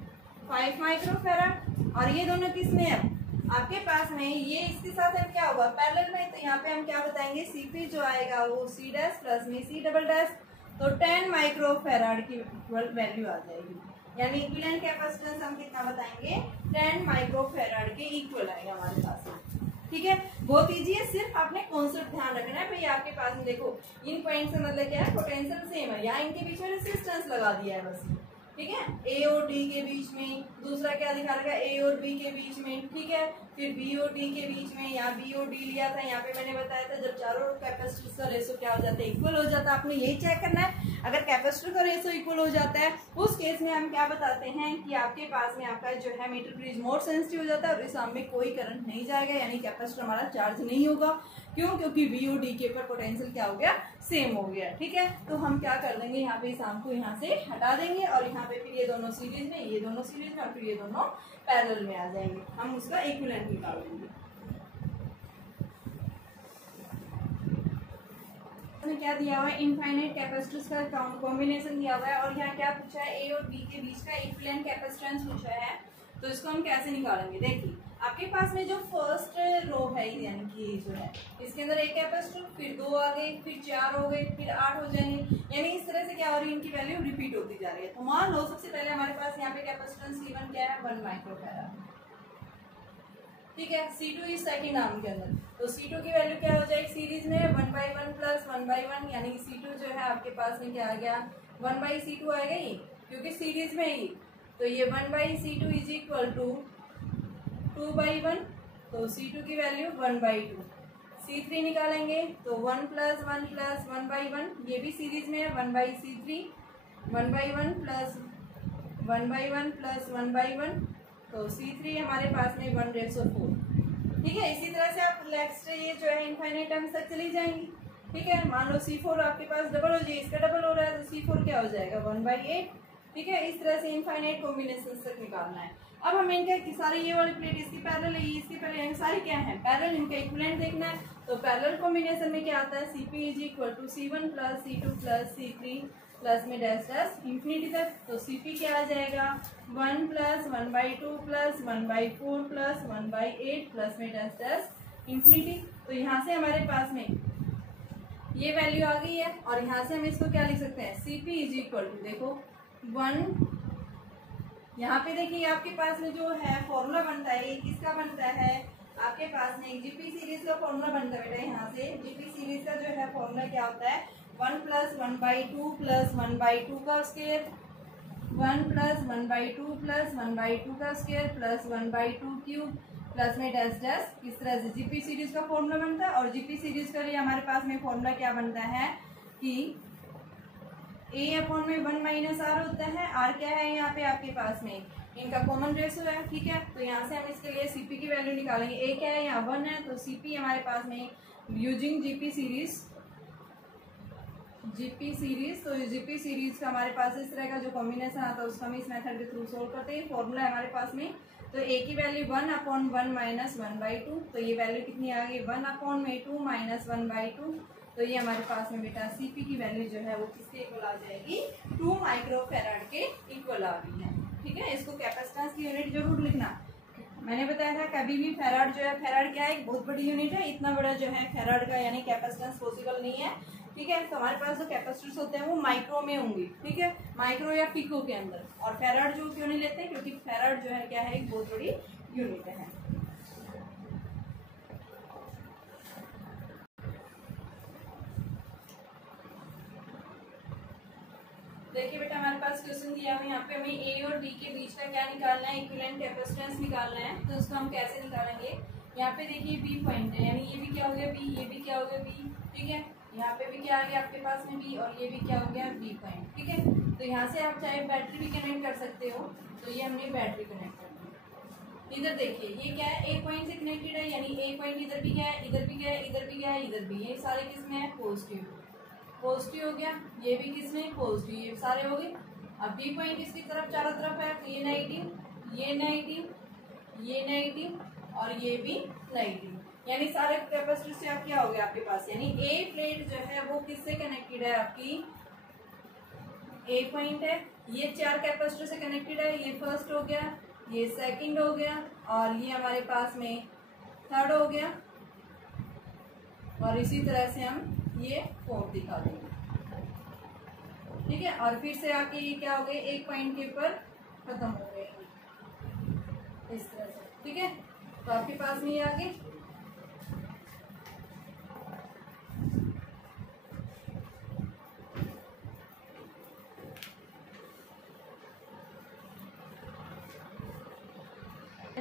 5 माइक्रोफैराड, और ये दोनों किस में है आपके पास में ये इसके साथ है क्या होगा पैरेलल में। तो यहाँ पे हम क्या बताएंगे CP जो आएगा वो C डैश प्लस में C डबल डैश, तो 10 माइक्रोफैराड की वैल्यू आ जाएगी, यानी इक्विवेलेंट कैपेसिटेंस हम कितना बताएंगे 10 माइक्रोफैराड के इक्वल आएगा हमारे पास में, ठीक है। बहुत इजी है, सिर्फ आपने कॉन्सेप्ट ध्यान रखना है भाई। आपके पास में देखो इन पॉइंट से मतलब क्या है पोटेंशियल सेम है, यहाँ इनके बीच में रेजिस्टेंस लगा दिया है बस, ठीक है, A और D के बीच में, दूसरा क्या दिखा रखा है A और B के बीच में, ठीक है, फिर B और D के बीच में, यहाँ B और D लिया था, यहाँ पे मैंने बताया था जब चारों कैपेसिटर का रेशो क्या हो जाता है इक्वल हो जाता है। आपने यही चेक करना है, अगर कैपेसिटर का रेशो इक्वल हो जाता है उस केस में हम क्या बताते हैं कि आपके पास में आपका जो है मीटर ब्रिज मोर सेंसिटिव हो जाता है और इस आर्म में कोई करंट नहीं जाएगा, यानी कैपेसिटर हमारा चार्ज नहीं होगा। क्यों? क्योंकि V और D के ऊपर पोटेंशियल क्या हो गया सेम हो गया, ठीक है। तो हम क्या कर देंगे यहाँ पे इस आर्म को यहाँ से हटा देंगे और यहाँ पे फिर ये दोनों सीरीज में, ये दोनों सीरीज में और फिर ये दोनों पैरेलल में आ जाएंगे, हम उसका इक्विवेलेंट निकाल देंगे। क्या दिया हुआ है इनफाइनाइट कैपेसिटर्स का कॉम्बिनेशन दिया हुआ है, और यहाँ क्या पूछा है A और B के बीच का इक्विवेलेंट कैपेसिटेंस पूछा है। तो इसको हम कैसे निकालेंगे, देखिए आपके पास में जो फर्स्ट रो है यानी कि जो है इसके अंदर एक कैपेसिटर, फिर 2 आ गए, फिर 4 हो गए, फिर 8 हो जाएंगे, यानी इस तरह से क्या हो रही है इनकी वैल्यू रिपीट होती जा रही है। तो मान लो सबसे पहले हमारे पास यहाँ पे कैपेसिटेंस C1 क्या है 1 माइक्रोफैराड, ठीक है। C2 इस सेकंड आर्म के अंदर, तो C2 की वैल्यू क्या हो जाएगी सीरीज में 1/1 प्लस 1/1, यानी कि C2 जो है आपके पास में क्या आ गया 1/C2 आएगा ये, क्योंकि सीरीज में ही, तो ये 1/C2 इज इक्वल टू 2/1, तो C2 की वैल्यू 1/2। C3 निकालेंगे तो 1 प्लस 1 प्लस 1/1, ये भी सीरीज में है 1/C3, 1/1 प्लस 1/1 प्लस 1/1, तो C3 हमारे पास में 1/4, ठीक है। इसी तरह से आप नेक्स्ट ये जो है इनफाइनाइट टर्म्स तक चली जाएंगी। ठीक है। मान लो C4 आपके पास डबल हो जाए, इसका डबल हो रहा है तो C4 क्या हो जाएगा 1/8। ठीक है, इस तरह से इनफाइनाइट कॉम्बिनेशन तक निकालना है। अब हम इनका सारे ये वाली प्लेट इसकी पैरेलल है, इसकी पैरेलल, सारी क्या है पैरेलल, इनका इक्विवेलेंट देखना है। तो पैरेलल कॉम्बिनेशन में क्या आता है Cp = C1 + C2 + C3 plus में डैश डैश इंफिनिटी तक। तो Cp क्या आ जाएगा 1 + 1/2 + 1/4 + 1/8 प्लस में डैश डैश इंफिनिटी। तो यहाँ से हमारे पास में ये वैल्यू आ गई है और यहाँ से हम इसको क्या लिख सकते हैं Cp = देखो 1, यहाँ पे देखिए आपके पास में जो है फॉर्मूला बनता है, किसका बनता है आपके पास में एक जीपी सीरीज का फॉर्मूला बनता है बेटा। यहाँ से जीपी सीरीज का जो है फॉर्मूला क्या होता है 1 + 1/2 + 1/2 का स्क्वायर, 1 + 1/2 + 1/2 का स्क्वायर प्लस 1/2 क्यूब प्लस में डैश डैश। इस तरह से जीपी सीरीज का फॉर्मूला बनता है। और जीपी सीरीज के लिए हमारे पास में फॉर्मूला क्या बनता है कि A/1 - R होता है। R क्या है यहाँ पे आपके पास में इनका कॉमन रेशो है। ठीक है, तो यहाँ से हम इसके लिए Cp की वैल्यू निकालेंगे। A क्या है यहाँ 1 है, तो Cp हमारे पास में यूजिंग जीपी सीरीज, तो जीपी सीरीज का हमारे पास इस तरह का जो कॉम्बिनेशन आता है उसको हम इस मेथड के थ्रू सोल्व करते हैं। फॉर्मूला है हमारे पास में, तो A की वैल्यू 1/1 - 1/2, तो ये वैल्यू कितनी आ गई 1/2 - 1/2। तो ये हमारे पास में बेटा Cp की वैल्यू जो है वो किसके इक्वल आ जाएगी 2 माइक्रोफैराड के इक्वल आ रही है। ठीक है, इसको कैपेसिटेंस की यूनिट जरूर लिखना। मैंने बताया था कभी भी फैराड जो है, फैराड क्या है एक बहुत बड़ी यूनिट है, इतना बड़ा जो है फैराड का यानी कैपेसिटेंस पॉसिबल नहीं है। ठीक है, तो हमारे पास जो कैपेसिटर्स होते हैं वो माइक्रो में होंगे। ठीक है, माइक्रो या पिको के अंदर। और फैराड जो क्यों नहीं लेते, क्योंकि फैराड जो है क्या है एक बहुत बड़ी यूनिट है। देखिए बेटा हमारे पास क्वेश्चन दिया हुआ है, यहाँ पे हमें ए और बी के बीच का क्या निकालना है, इक्विवेलेंट कैपेसिटेंस निकालना है। तो उसको हम कैसे निकालेंगे, यहाँ पे देखिए बी पॉइंट है, यानी ये भी क्या हो गया बी, ये भी क्या हो गया बी। ठीक है, यहाँ पे भी क्या आ गया आपके पास में बी और ये भी क्या हो गया बी पॉइंट। ठीक है, तो यहाँ से आप चाहे बैटरी भी कनेक्ट कर सकते हो, तो ये हमने बैटरी कनेक्ट कर दी। इधर देखिए ये क्या है ए पॉइंट से कनेक्टेड है, यानी ए पॉइंट इधर भी क्या है, इधर भी क्या है, इधर भी क्या है, इधर भी, ये सारे किसमें है पॉजिटिव, पॉजिटिव हो गया। ये भी किसमें पॉजिटिव, ये सारे हो गए। अब बी पॉइंट इसकी तरफ चारों तरफ है, तो ये नेगेटिव, ये नेगेटिव, ये नेगेटिव और ये भी नेगेटिव, यानी सारे कैपेसिटर से आप क्या हो गया आपके पास, यानी ए प्लेट जो है वो किससे कनेक्टेड है आपकी ए पॉइंट है। ये 4 कैपेसिटर से कनेक्टेड है, ये फर्स्ट हो गया, ये सेकंड हो गया और ये हमारे पास में थर्ड हो गया और इसी तरह से हम ये फोर्थ दिखा देंगे। ठीक है, और फिर से आके ये क्या हो गए एक पॉइंट के ऊपर खत्म हो गए इस तरह से। ठीक है, तो आपके पास में ये आगे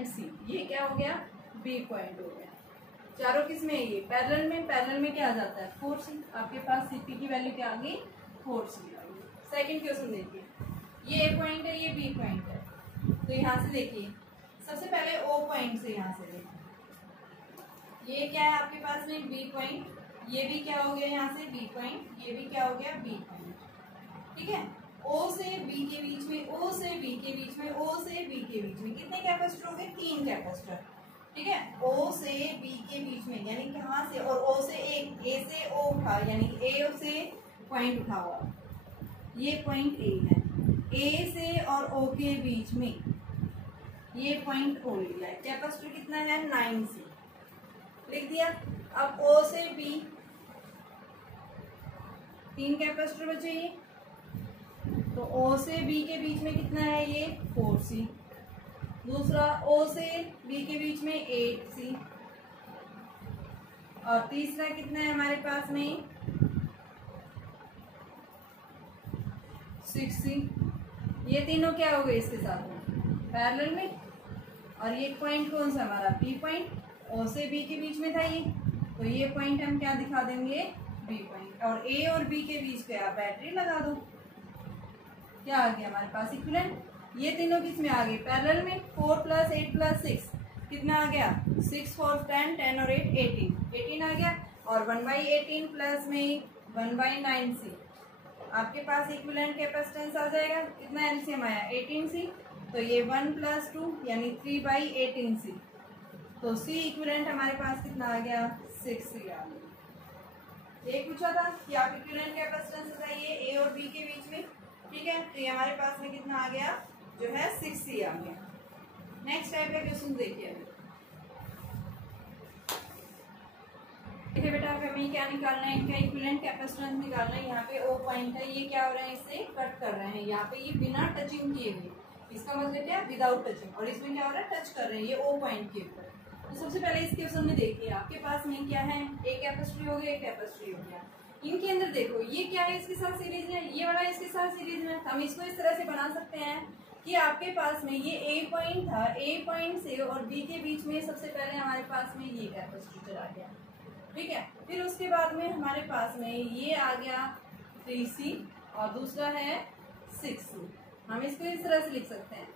सी, ये क्या हो गया बी पॉइंट हो गया। चारों किस में है ये पैरेलल में, पैरेलल में क्या आ जाता है 4c। आपके पास Cp की वैल्यू क्या आ गई 4c आ गई। सेकंड क्वेश्चन देखिए, ये ए पॉइंट है, ये बी पॉइंट है। तो यहाँ से देखिए सबसे पहले ओ पॉइंट से यहाँ से देखिए, ये क्या है आपके पास में बी पॉइंट, ये भी क्या हो गया यहाँ से बी पॉइंट, ये भी क्या हो गया बी पॉइंट। ठीक है, ओ से बी के बीच में, ओ से बी के बीच में, ओ से बी के बीच में कितने कैपेसिटर हो गए 3 कैपेसिटर। ठीक है, ओ से बी के बीच में यानी कहाँ से, और ओ से ए से ओ उठा, यानी ए से पॉइंट उठा हुआ, ये पॉइंट ए है। ए से और ओ के बीच में ये पॉइंट ओ लिया है। कैपेसिटर कितना है 9c, लिख दिया। अब ओ से बी 3 कैपेसिटर बचे ये, तो ओ से बी के बीच में कितना है ये 4c। दूसरा ओ से बी के बीच में 8c और तीसरा कितना है हमारे पास में 6c। ये तीनों क्या हो गए इसके साथ में पैरेलल में। और ये पॉइंट कौन सा हमारा बी पॉइंट, ओ से बी के बीच में था ये, तो ये पॉइंट हम क्या दिखा देंगे बी पॉइंट। और ए और बी के बीच पे आप बैटरी लगा दो, क्या आ गया हमारे पास इक्विवेलेंट। ये तीनों किस में आ गए पैरेलल में। 4 + 8 + 6 कितना आ गया 6 4 10 10 और 8 18 आ गया। और 1/18 प्लस में 1/9c, आपके पास इक्विवेलेंट कैपेसिटेंस आ जाएगा। कितना एलसीएम आया 18c, तो ये 1 + 2 यानी 3/18c। तो c इक्विवेलेंट हमारे पास कितना आ गया 6c आ गया। ये पूछा था कि आप इक्विवेलेंट कैपेसिटेंस बताइए ए और बी के बीच में, ठीक है। तो ये हमारे पास में कितना आ गया जो है 6c आ गया। नेक्स्ट टाइप का क्वेश्चन देखिए। देखिए बेटा हमें क्या निकालना है, इनका इक्विवेलेंट कैपेसिटेंस निकालना है। यहाँ पे O पॉइंट है, ये क्या हो रहा है इससे कट कर रहे हैं, यहाँ पे ये बिना टचिंग किए हुए, इसका मतलब क्या है विदाउट टचिंग, और इसमें क्या हो रहा है टच कर रहे हैं ये O पॉइंट के ऊपर। तो सबसे पहले इस क्वेश्चन में देखिए आपके पास में क्या है, एक कैपेसिटर हो गया, एक कैपेसिटर हो गया। इनके अंदर देखो ये क्या है इसके साथ सीरीज में, ये वाला इसके साथ सीरीज में। हम इसको इस तरह से बना सकते हैं कि आपके पास में ये ए पॉइंट था, ए पॉइंट से और बी के बीच में सबसे पहले हमारे पास में ये कैपेसिटर चला गया, ठीक है। फिर उसके बाद में हमारे पास में ये आ गया 3c और दूसरा है 6c। हम इसको इस तरह से लिख सकते हैं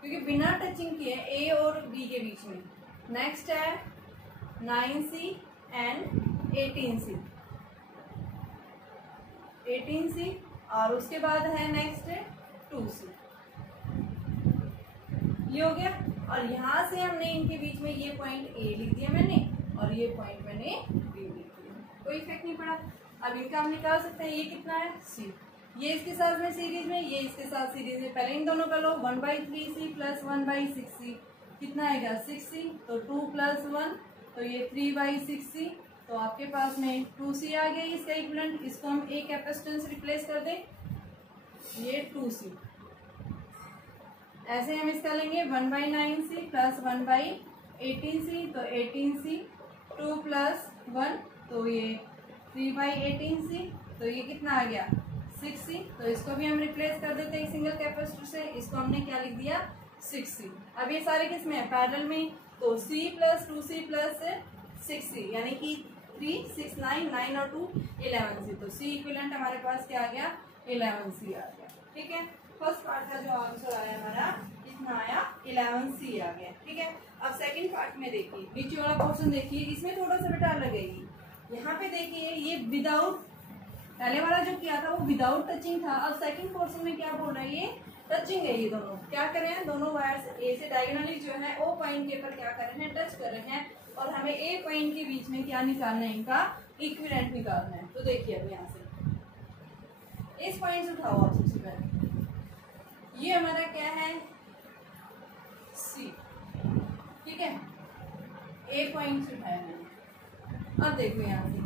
क्योंकि बिना टचिंग किए ए और बी के बीच में। नेक्स्ट है 9c एंड 18c, 18c और उसके बाद है नेक्स्ट 2c, ये हो गया। और यहाँ से हमने इनके बीच में ये पॉइंट ए लिख दिया मैंने और ये पॉइंट मैंने बी लिख दिया, कोई इफेक्ट नहीं पड़ा। अब इनका हम निकाल सकते हैं, ये कितना है सी, ये इसके साथ में सीरीज में, ये इसके साथ सीरीज में। पहले इन दोनों का लो 1/3c प्लस 1/6c, कितना आएगा 6c, तो 2 + 1 तो ये 3/6c, तो आपके पास में 2c आ गया इसका इक्विवेलेंट। इसको हम एक कैपेसिटेंस रिप्लेस कर दें, ये 2c। ऐसे हम इसका लेंगे 1/9c प्लस 1/18c, तो 18c, 2 + 1 तो ये 3/18c, तो ये कितना आ गया 6c। तो इसको भी हम रिप्लेस कर देते हैं एक सिंगल कैपेसिटर से, इसको हमने क्या लिख दिया 6c। अब ये सारे किस में है पैरेलल में, तो c + 2c + 6c यानी कि 3 6 9 9 और 2 11c, तो c इक्विवेलेंट हमारे पास क्या आ गया 11c आ गया, ठीक है। फर्स्ट पार्ट का जो आंसर आया हमारा कितना आया 11c आ गया, ठीक है। अब सेकंड पार्ट में देखिए, नीचे वाला पोर्शन देखिए, इसमें थोड़ा सा बेटा लगेगी। यहाँ पे देखिए ये विदाउट, पहले वाला जो किया था वो विदाउट टचिंग था। अब सेकंड पोर्शन में क्या बोल रहा है ये टचिंग है। ये दोनों क्या कर रहे हैं, दोनों वायर्स ए से डायगोनली जो है O पॉइंट के ऊपर क्या कर रहे हैं टच कर रहे हैं, और हमें ए पॉइंट के बीच में क्या निकालना है इनका इक्विवेलेंट निकालना है। तो देखिए अब यहाँ से इस पॉइंट से उठाओ आप सबसे पहले, ये हमारा क्या है सी, ठीक है, ए पॉइंट से उठाया मैंने। अब देखो यहाँ से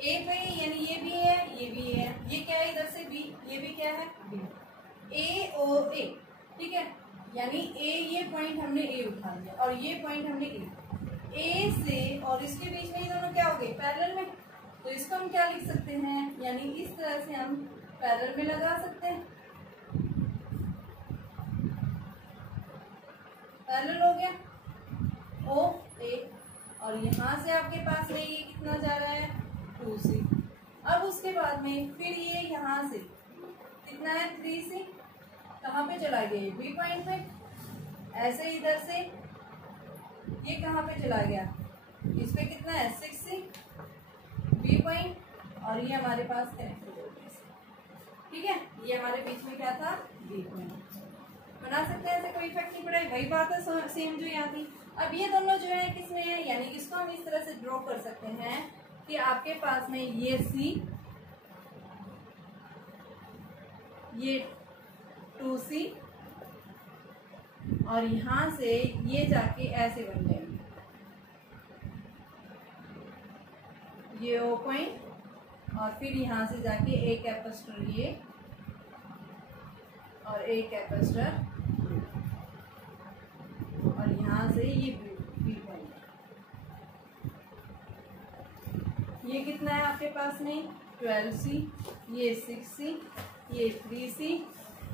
ए पे यानी ये भी है, ये भी है, ये क्या है इधर से बी, ये भी क्या है बी, ए ओ ए, ठीक है। यानी ए ये पॉइंट हमने ए उठा लिया और ये पॉइंट हमने ए से, और इसके बीच में ये दोनों क्या हो गए पैरेलल में, तो इसको हम क्या लिख सकते हैं, यानी इस तरह से हम पैरेलल में लगा सकते हैं, पैरेलल हो गया ओ ए, और यहाँ से आपके पास में ये कितना जा रहा है 2c। अब उसके बाद में फिर ये यहाँ से कितना है 3c, कहाँ पे चला गया बी पॉइंट पे, ऐसे इधर से ये कहाँ पे चला गया, इस पे कितना है 6c बी पॉइंट, और ये हमारे पास कनेक्टेड हो गया, ठीक है। ये हमारे बीच में क्या था बी पॉइंट, बना सकते हैं, ऐसे कोई इफेक्ट नहीं पड़ा, वही बात है सेम जो यहाँ थी। अब ये दोनों जो है किसमें है, यानी इसको हम इस तरह से ड्रॉ कर सकते हैं कि आपके पास में ये C, ये 2c, और यहाँ से ये जाके ऐसे बन जाएंगे, ये O पॉइंट, और फिर यहाँ से जाके एक कैपेसिटर ये और एक कैपेसिटर, और यहाँ से ये बी पॉइंट। ये कितना है आपके पास में 12c, ये 6c, ये 3c,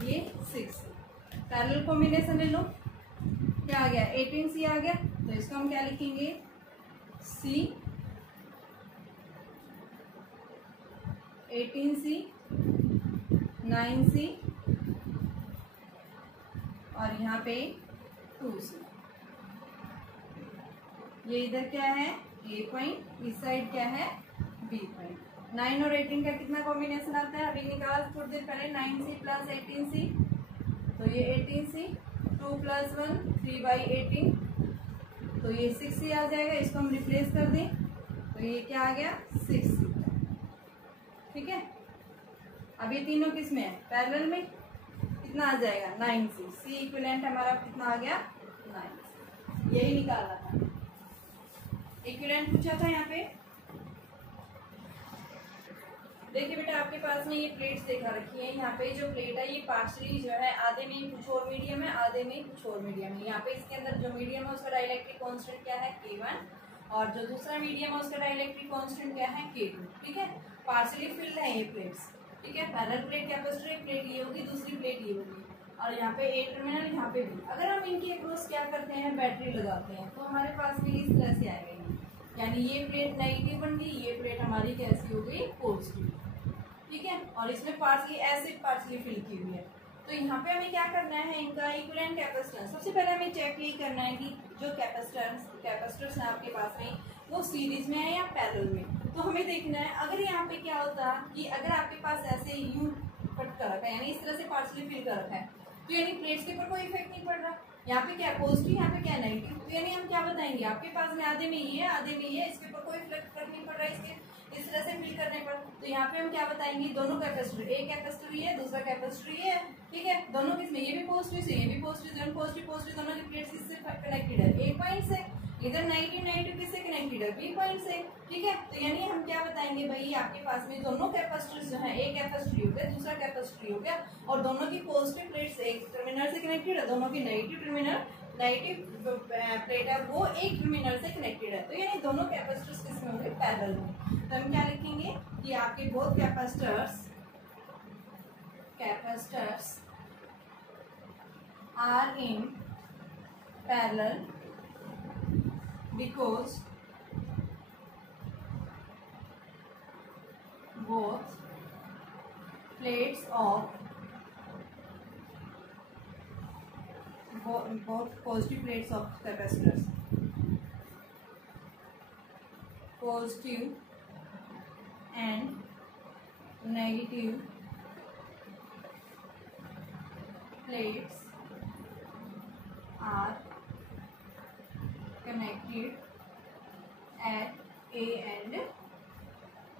ये 6c। पैरेलल कॉम्बिनेशन ले लो, क्या आ गया 18c आ गया, तो इसको हम क्या लिखेंगे c 18c 9c और यहाँ पे 2c। ये इधर क्या है ए पॉइंट, इस साइड क्या है बी पॉइंट। 9 और 18 का कितना कॉम्बिनेशन आता है, अभी निकाल थोड़ी देर पहले, 9c प्लस 18c, तो ये 18c, 2 प्लस 1 3/18, तो ये 6c आ जाएगा। इसको हम रिप्लेस कर दें तो ये क्या आ गया 6c। ठीक है, अब ये तीनों किस में है, पैरेलल में, कितना आ जाएगा 9c, c इक्विवेलेंट हमारा कितना आ गया 9c, यही निकालना था। इक्विवेलेंट पूछा था यहाँ पे। देखिए बेटा आपके पास में ये प्लेट्स दिखा रखी है, यहाँ पे जो प्लेट है ये पार्शली जो है आधे में कुछ और मीडियम है, आधे में कुछ और मीडियम है। यहाँ पे इसके अंदर जो मीडियम है उसका डाइलेक्ट्रिक कांस्टेंट क्या है K1, और जो दूसरा मीडियम है उसका डाइलेक्ट्रिक कांस्टेंट क्या है K2। ठीक है, पार्शली फिल्ड है ये प्लेट्स। ठीक है, पैरेलल प्लेट कैपेसिटर, एक प्लेट ये होगी, दूसरी प्लेट ये होगी, और यहाँ पे ए टर्मिनल, यहाँ पे बी। अगर हम इनके अक्रॉस क्या करते हैं, बैटरी लगाते हैं, तो हमारे पास भी इस तरह से आएगा, यानी ये प्लेट नेगेटिव बन गई, ये प्लेट हमारी कैसी हो गई पॉजिटिव। ठीक है, और इसमें पार्शली एसिड पार्शली फिल की हुई है। तो यहाँ पे हमें क्या करना है, इनका इक्विवेलेंट कैपेसिटेंस सबसे पहले हमें चेक ये करना है कि जो कैपेसिटर्स है आपके पास में वो सीरीज में है या पैरेलल में। तो हमें देखना है, अगर यहाँ पे क्या होता कि अगर आपके पास ऐसे यू कट कर रखा है, यानी इस तरह से पार्शली फिल कर रखा है, तो यानी प्लेट्स के ऊपर कोई इफेक्ट नहीं पड़ रहा। यहाँ पे क्या पॉजिटिव, यहाँ पे क्या नेगेटिव, तो यानी हम क्या बताएंगे, आपके पास में आधे में ये है, आधे में ये है, इसके ऊपर कोई फर्क नहीं पड़ रहा है इसके इस तरह से फिल करने पर। तो यहाँ पे हम क्या बताएंगे, दोनों कैपेसिटर, एक कैपेसिटर ये है, दूसरा कैपेसिटर ये है। ठीक है, दोनों किसमें, ये भी पॉजिटिव से ये भी पॉजिटिव, दोनों पॉजिटिव पॉजिटिव, दोनों की प्लेट्स किससे कनेक्टेड है, ए पॉइंट से। इधर नेगेटिव नेगेटिव किससे कनेक्टेड है, बी पॉइंट से। ठीक है, तो यानी हम क्या बताएंगे भाई, आपके पास में दोनों कैपेसिटर्स जो है, एक कैपेसिटर हो गया, दूसरा कैपेसिटर हो गया, और दोनों की पॉजिटिव प्लेट्स एक टर्मिनल से कनेक्टेड है, दोनों की नेगेटिव प्लेट है वो एक टर्मिनल से कनेक्टेड है। तो यानी दोनों कैपेसिटर्स किसमें होंगे, पैरेलल में। तो हम क्या लिखेंगे कि आपके both capacitors are in parallel because both plates of both positive plates of capacitors, positive and negative plates are connected at A and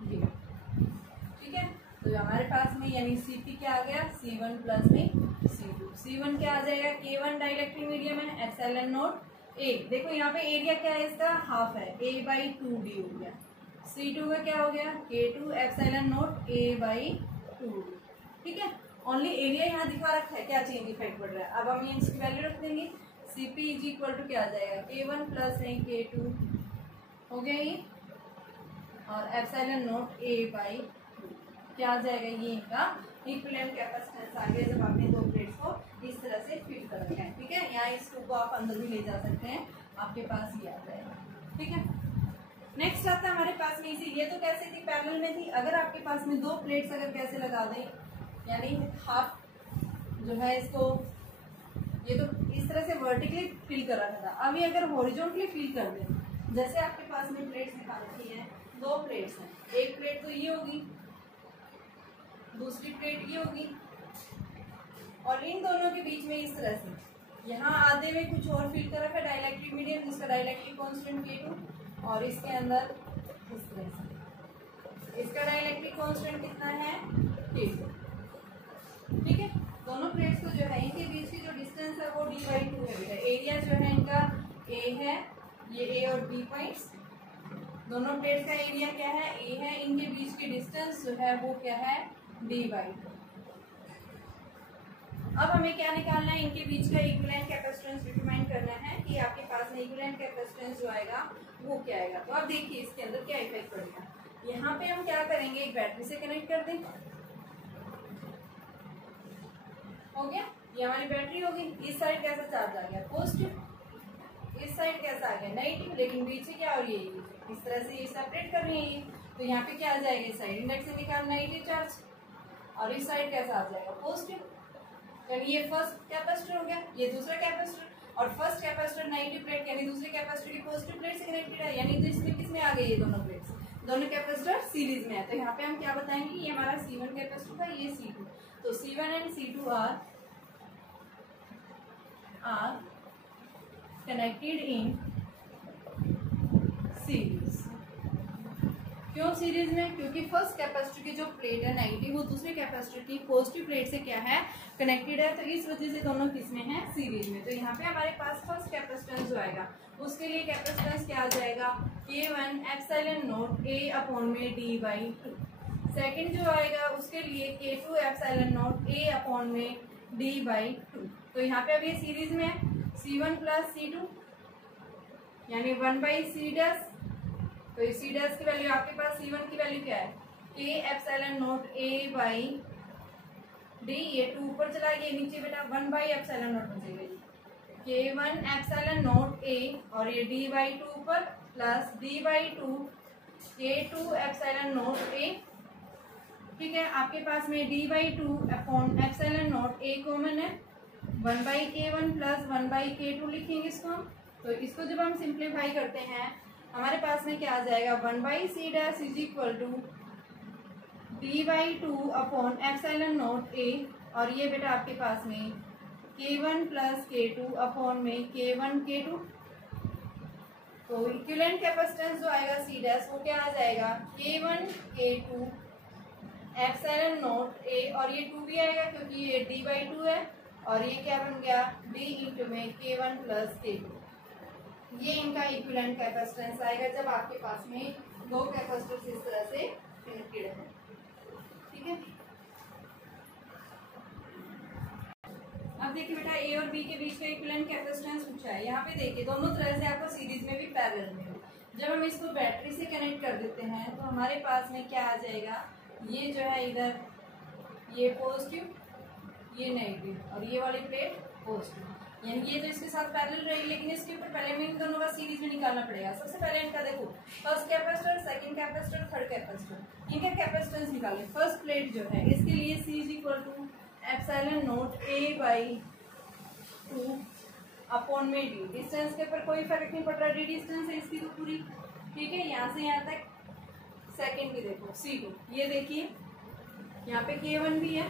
B। ठीक है, तो हमारे पास में यानी Cp क्या आ गया, C1 प्लस में C2। C1 क्या आ जाएगा, K1 डाइलेक्ट्रिक मीडियम है, एप्सिलॉन नॉट A। देखो यहाँ पे एरिया क्या है इसका, हाफ है, A/2D हो गया। C2 का क्या हो गया, K2 एप्सिलॉन नॉट A/2D। ठीक है, ओनली एरिया यहाँ दिखा रखा है, क्या चेंज इफेक्ट पड़ रहा है। अब हम इसकी वैल्यू रख देंगे, Cp इज इक्वल टू क्या आ जाएगा, K1 प्लस K2 हो गया ये, और एप्सिलॉन नॉट A/2 क्या आ जाएगा, ये इनका इक्विवेलेंट कैपेसिटेंस आ गया जब आपने दो प्लेट्स को इस तरह से फिल कर रखा है। ठीक है, यहाँ इस टू को आप अंदर भी ले जा सकते हैं, आपके पास ये आ जाएगा। ठीक है, नेक्स्ट आता है हमारे पास में इसी, ये तो कैसे थी, पैरेलल में थी। अगर आपके पास में दो प्लेट्स अगर कैसे लगा दें, यानी हाफ जो है इसको, ये तो इस तरह से वर्टिकली फिल कर रखा था, अभी अगर हॉरिजॉन्टली फिल कर दें, जैसे आपके पास में प्लेट्स दिखा रखी है, दो प्लेट्स हैं, एक प्लेट तो ये होगी, दूसरी प्लेट ये होगी, और इन दोनों के बीच में इस तरह से यहाँ आधे में कुछ और फिल कर रखा है डाइलेक्ट्रिक मीडियम, जिसका डाइलेक्ट्रिक कांस्टेंट K2, और इसके अंदर इस तरह से इसका डाइलेक्ट्रिक कांस्टेंट कितना है K2। ठीक है, दोनों प्लेट्स को जो है इनके बीच की जो डिस्टेंस है वो D/2 है बेटा। एरिया जो है इनका A है, ये A और B पॉइंट्स, दोनों प्लेट्स का एरिया क्या है, A है, इनके बीच की डिस्टेंस जो है वो क्या है D/2। अब हमें क्या निकालना है, इनके बीच का इक्विवेलेंट कैपेसिटेंस डिटरमाइन करना है कि आपके पास में इक्विवेलेंट कैपेसिटेंस जो आएगा वो क्या आएगा। तो अब देखिए इसके अंदर क्या इफेक्ट पड़ेगा, यहाँ पे हम क्या करेंगे, एक बैटरी से कनेक्ट कर दें, हो गया, ये हमारी बैटरी होगी। इस साइड कैसा चार्ज आ गया, पॉजिटिव, इस साइड कैसा आ गया नेगेटिव, लेकिन बीच में क्या हो रही है, इस तरह से ये सेपरेट कर रही है, तो यहाँ पे क्या आ जाएगा, इस साइड इंडेक्स से निकाल नेगेटिव चार्ज, और इस साइड कैसा आ जाएगा पॉजिटिव, यानी ये फर्स्ट कैपेसिटर हो गया, ये दूसरा कैपेसिटर, और फर्स्ट कैपेसिटर नेगेटिव प्लेट यानी दूसरे कैपेसिटर की पॉजिटिव प्लेट से कनेक्टेड है, यानी तो इसमें किसमें आ गई ये दोनों प्लेट्स, दोनों कैपेसिटर सीरीज में है। तो यहाँ पे हम क्या बताएंगे, ये हमारा C1 कैपेसिटर था, ये C2, तो C1 and C2 are connected in series. क्यों सीरीज में? क्योंकि फर्स्ट कैपेसिटर की जो प्लेट है नेगेटिव, वो दूसरे कैपेसिटर की पॉजिटिव प्लेट से क्या है, कनेक्टेड है, तो इस वजह से दोनों किसमें है, सीरीज में। तो यहाँ पे हमारे पास फर्स्ट कैपेसिटेंस जो आएगा, उसके लिए कैपेसिटेंस क्या आ जाएगा, K1 epsilon not A upon में D/2। सेकंड जो आएगा उसके लिए K2 epsilon not A upon में D/2। तो यहाँ पे अब ये सीरीज में है, C1 प्लस C2 यानी 1/C'। तो इस C' की वैल्यू आपके पास C1 की वैल्यू क्या है, K एप्सिलॉन नॉट A/D, ये 2 ऊपर चला गया, नीचे बेटा 1/एप्सिलॉन नॉट बचेगा, K1 एप्सिलॉन नॉट A और ये D/2 ऊपर plus D/2 K2 epsilon not A। ठीक है, आपके पास में D/2 upon epsilon not A common है, 1/K1 प्लस 1/K2 लिखेंगे इसको हम। तो इसको जब हम सिंप्लीफाई करते हैं, हमारे पास में क्या आ जाएगा, 1/C' is equal to D/2 upon epsilon not A, और ये बेटा आपके पास में K1 प्लस K2 अपॉन में K1 K2। तो इक्विवेलेंट कैपेसिटेंस जो आएगा C' वो क्या आ जाएगा, K1 K2 epsilon not A, और ये 2 भी आएगा क्योंकि ये D/2 है, और ये क्या बन गया, D इंटू में K1 प्लस K2। ये इनका इक्विवेलेंट कैपेसिटेंस आएगा जब आपके पास में दो कैपेसिटर्स इस तरह से कनेक्टेड है। ठीक है, अब देखिए बेटा A और B के बीच का इक्विवेलेंट कैपेसिटेंस पूछा है। यहाँ पे देखिए दोनों तरह से आपको सीरीज में भी पैरेलल में भी। जब हम इसको बैटरी से कनेक्ट कर देते हैं तो हमारे पास में क्या आ जाएगा, ये जो है इधर ये पॉजिटिव, ये नेगेटिव, और ये वाली प्लेट पॉजिटिव, यानी ये तो इसके साथ पैरेलल रहेगी। लेकिन इसके ऊपर पहले में इन दोनों का सीरीज में निकालना पड़ेगा। सबसे पहले इनका देखो, first capacitor, second capacitor, third capacitor, इनका कैपेसिटेंस निकालें। फर्स्ट प्लेट जो है इसके लिए C is equal to epsilon not A/2 upon में D। डिस्टेंस के ऊपर कोई फर्क नहीं पड़ रहा, D डिस्टेंस है इसकी तो पूरी। ठीक है, यहाँ से यहाँ तक। सेकंड भी देखो C2, ये देखिए यहाँ पे K1 भी है,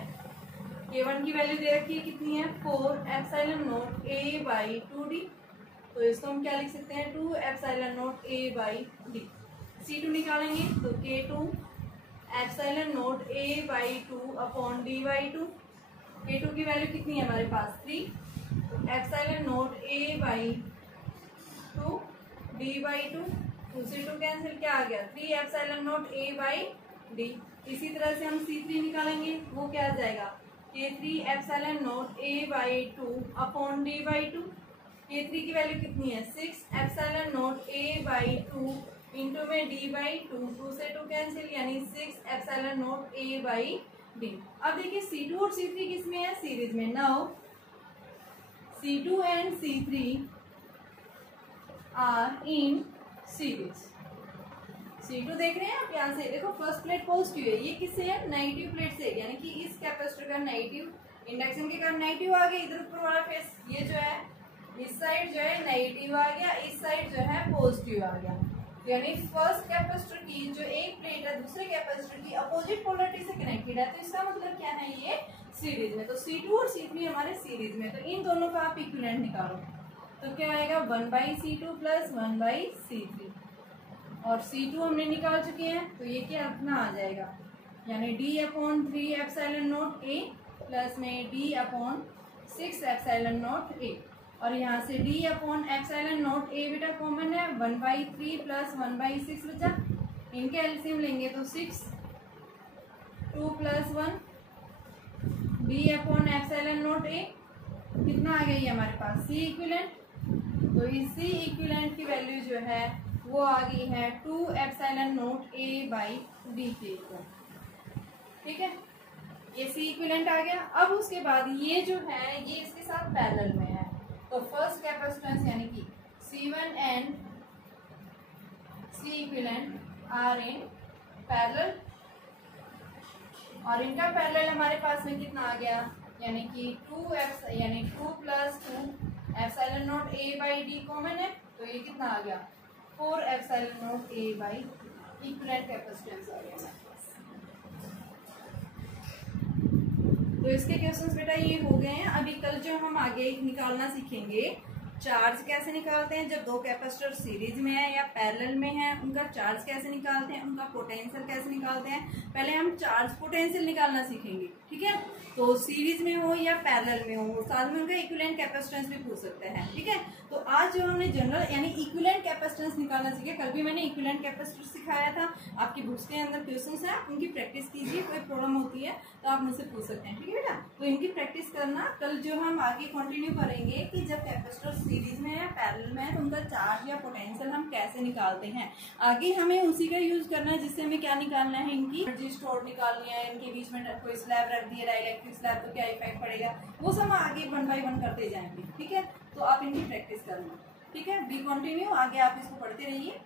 K1 की वैल्यू दे रखी है, कितनी है, 4 एप्सिलॉन नॉट A/2D। तो इसको हम क्या लिख सकते हैं, 2 एप्सिलॉन नॉट A/D। C2 निकालेंगे तो K2 epsilon not A/2 upon D/2। K2 की वैल्यू कितनी है हमारे पास, 3, तो एप्सिलॉन नॉट A/2 D/2, 2 से 2 कैंसिल, क्या आ गया, 3 एप्सिलॉन नॉट A/D। इसी तरह से हम C3 निकालेंगे, वो क्या आ जाएगा, K3 epsilon not A/2 upon D/2। K3 की वैल्यू कितनी है, 6 एप्सिलॉन नॉट A/2 इंटू में D/2, 2 से 2 कैंसिल, यानी 6 एप्सिलॉन नॉट A/D। अब देखिए C2 और C3 किसमें है, सीरीज में। Now C2 and C3 are in series. C2 देख रहे हैं आप, यहाँ से देखो फर्स्ट प्लेट पॉजिटिव है, ये किससे है, नेगेटिव प्लेट से, यानी कि इस कैपेसिटर का नेगेटिव, इंडक्शन के कारण नेगेटिव आ गया, इधर ऊपर वाला फेस ये जो है इस साइड जो है नेगेटिव आ गया, इस साइड जो है पॉजिटिव आ गया। यानी फर्स्ट कैपेसिटर की जो एक प्लेट है दूसरे कैपेसिटर की अपोजिट पोलरिटी से कनेक्टेड है, तो इसका मतलब क्या है, ये सीरीज में। तो C2 और C3 हमारे सीरीज में, तो इन दोनों का आप इक्विवेलेंट निकालो तो क्या आएगा, 1/C2 प्लस 1/C3, और C2 हमने निकाल चुके हैं, तो ये क्या अपना आ जाएगा, यानी D/3 epsilon not A plus में D/6 एप्सिलॉन नॉट A, और यहाँ से D/एप्सिलॉन नॉट A बेटा कॉमन है, 1/3 प्लस 1/6 बचा, इनके एलसीएम लेंगे तो 6, 2 प्लस 1 D/एप्सिलॉन नॉट A, कितना आ गई हमारे पास, C इक्विवेलेंट। तो इस C इक्विवेलेंट की वैल्यू जो है वो आ गई है 2 एप्सिलॉन नॉट A/D के इक्वल। ठीक है, ये C इक्विवेलेंट आ गया। अब उसके बाद ये जो है ये इसके साथ पैरेलल में है, तो फर्स्ट कैपेसिटेंस यानी कि C1 and C equivalent are in parallel, और इनका पैरेलल हमारे पास में कितना आ गया, यानी कि 2 plus 2 epsilon naught A/D common है, तो ये कितना आ गया, 4 epsilon naught A/D। Equivalent capacitance आ गया हमारे पास। तो इसके क्वेश्चंस बेटा ये हो गए हैं। अभी कल जो हम आगे निकालना सीखेंगे, चार्ज कैसे निकालते हैं जब दो कैपेसिटर सीरीज में है या पैरेलल में है, उनका चार्ज कैसे निकालते हैं, उनका पोटेंशियल कैसे निकालते हैं। पहले हम चार्ज पोटेंशियल निकालना सीखेंगे, ठीक है। तो सीरीज में हो या पैरेलल में हो, साथ में उनका इक्विवेलेंट कैपेसिटेंस भी पूछ सकते हैं, ठीक है। तो आज जो हमने जनरल यानी इक्विवेलेंट कैपेसिटेंस निकालना सीखे, कल भी मैंने इक्विवेलेंट कैपेसिटेंस सिखाया था। आपकी बुक्स के अंदर क्वेश्चंस हैं, उनकी प्रैक्टिस कीजिए। कोई प्रॉब्लम होती है तो आप मुझसे पूछ सकते हैं, ठीक है बेटा। तो इनकी प्रैक्टिस करना। कल जो हम आगे कंटिन्यू करेंगे कि जब कैपेसिटर सीरीज में है पैरेलल में है तो उनका चार्ज या पोटेंशियल हम कैसे निकालते हैं। आगे हमें उसी का यूज करना है जिससे हमें क्या निकालना है, इनकी एनर्जी स्टोर निकालनी है। इनके बीच में कोई स्लैब रख दिया है, इलेक्ट्रिक स्लैब, तो क्या इफेक्ट पड़ेगा, वो सब हम आगे 1 बाय 1 करते जाएंगे, ठीक है। तो आप इनकी प्रैक्टिस करना, ठीक है। बी कंटिन्यू, आगे आप इसको पढ़ते रहिए।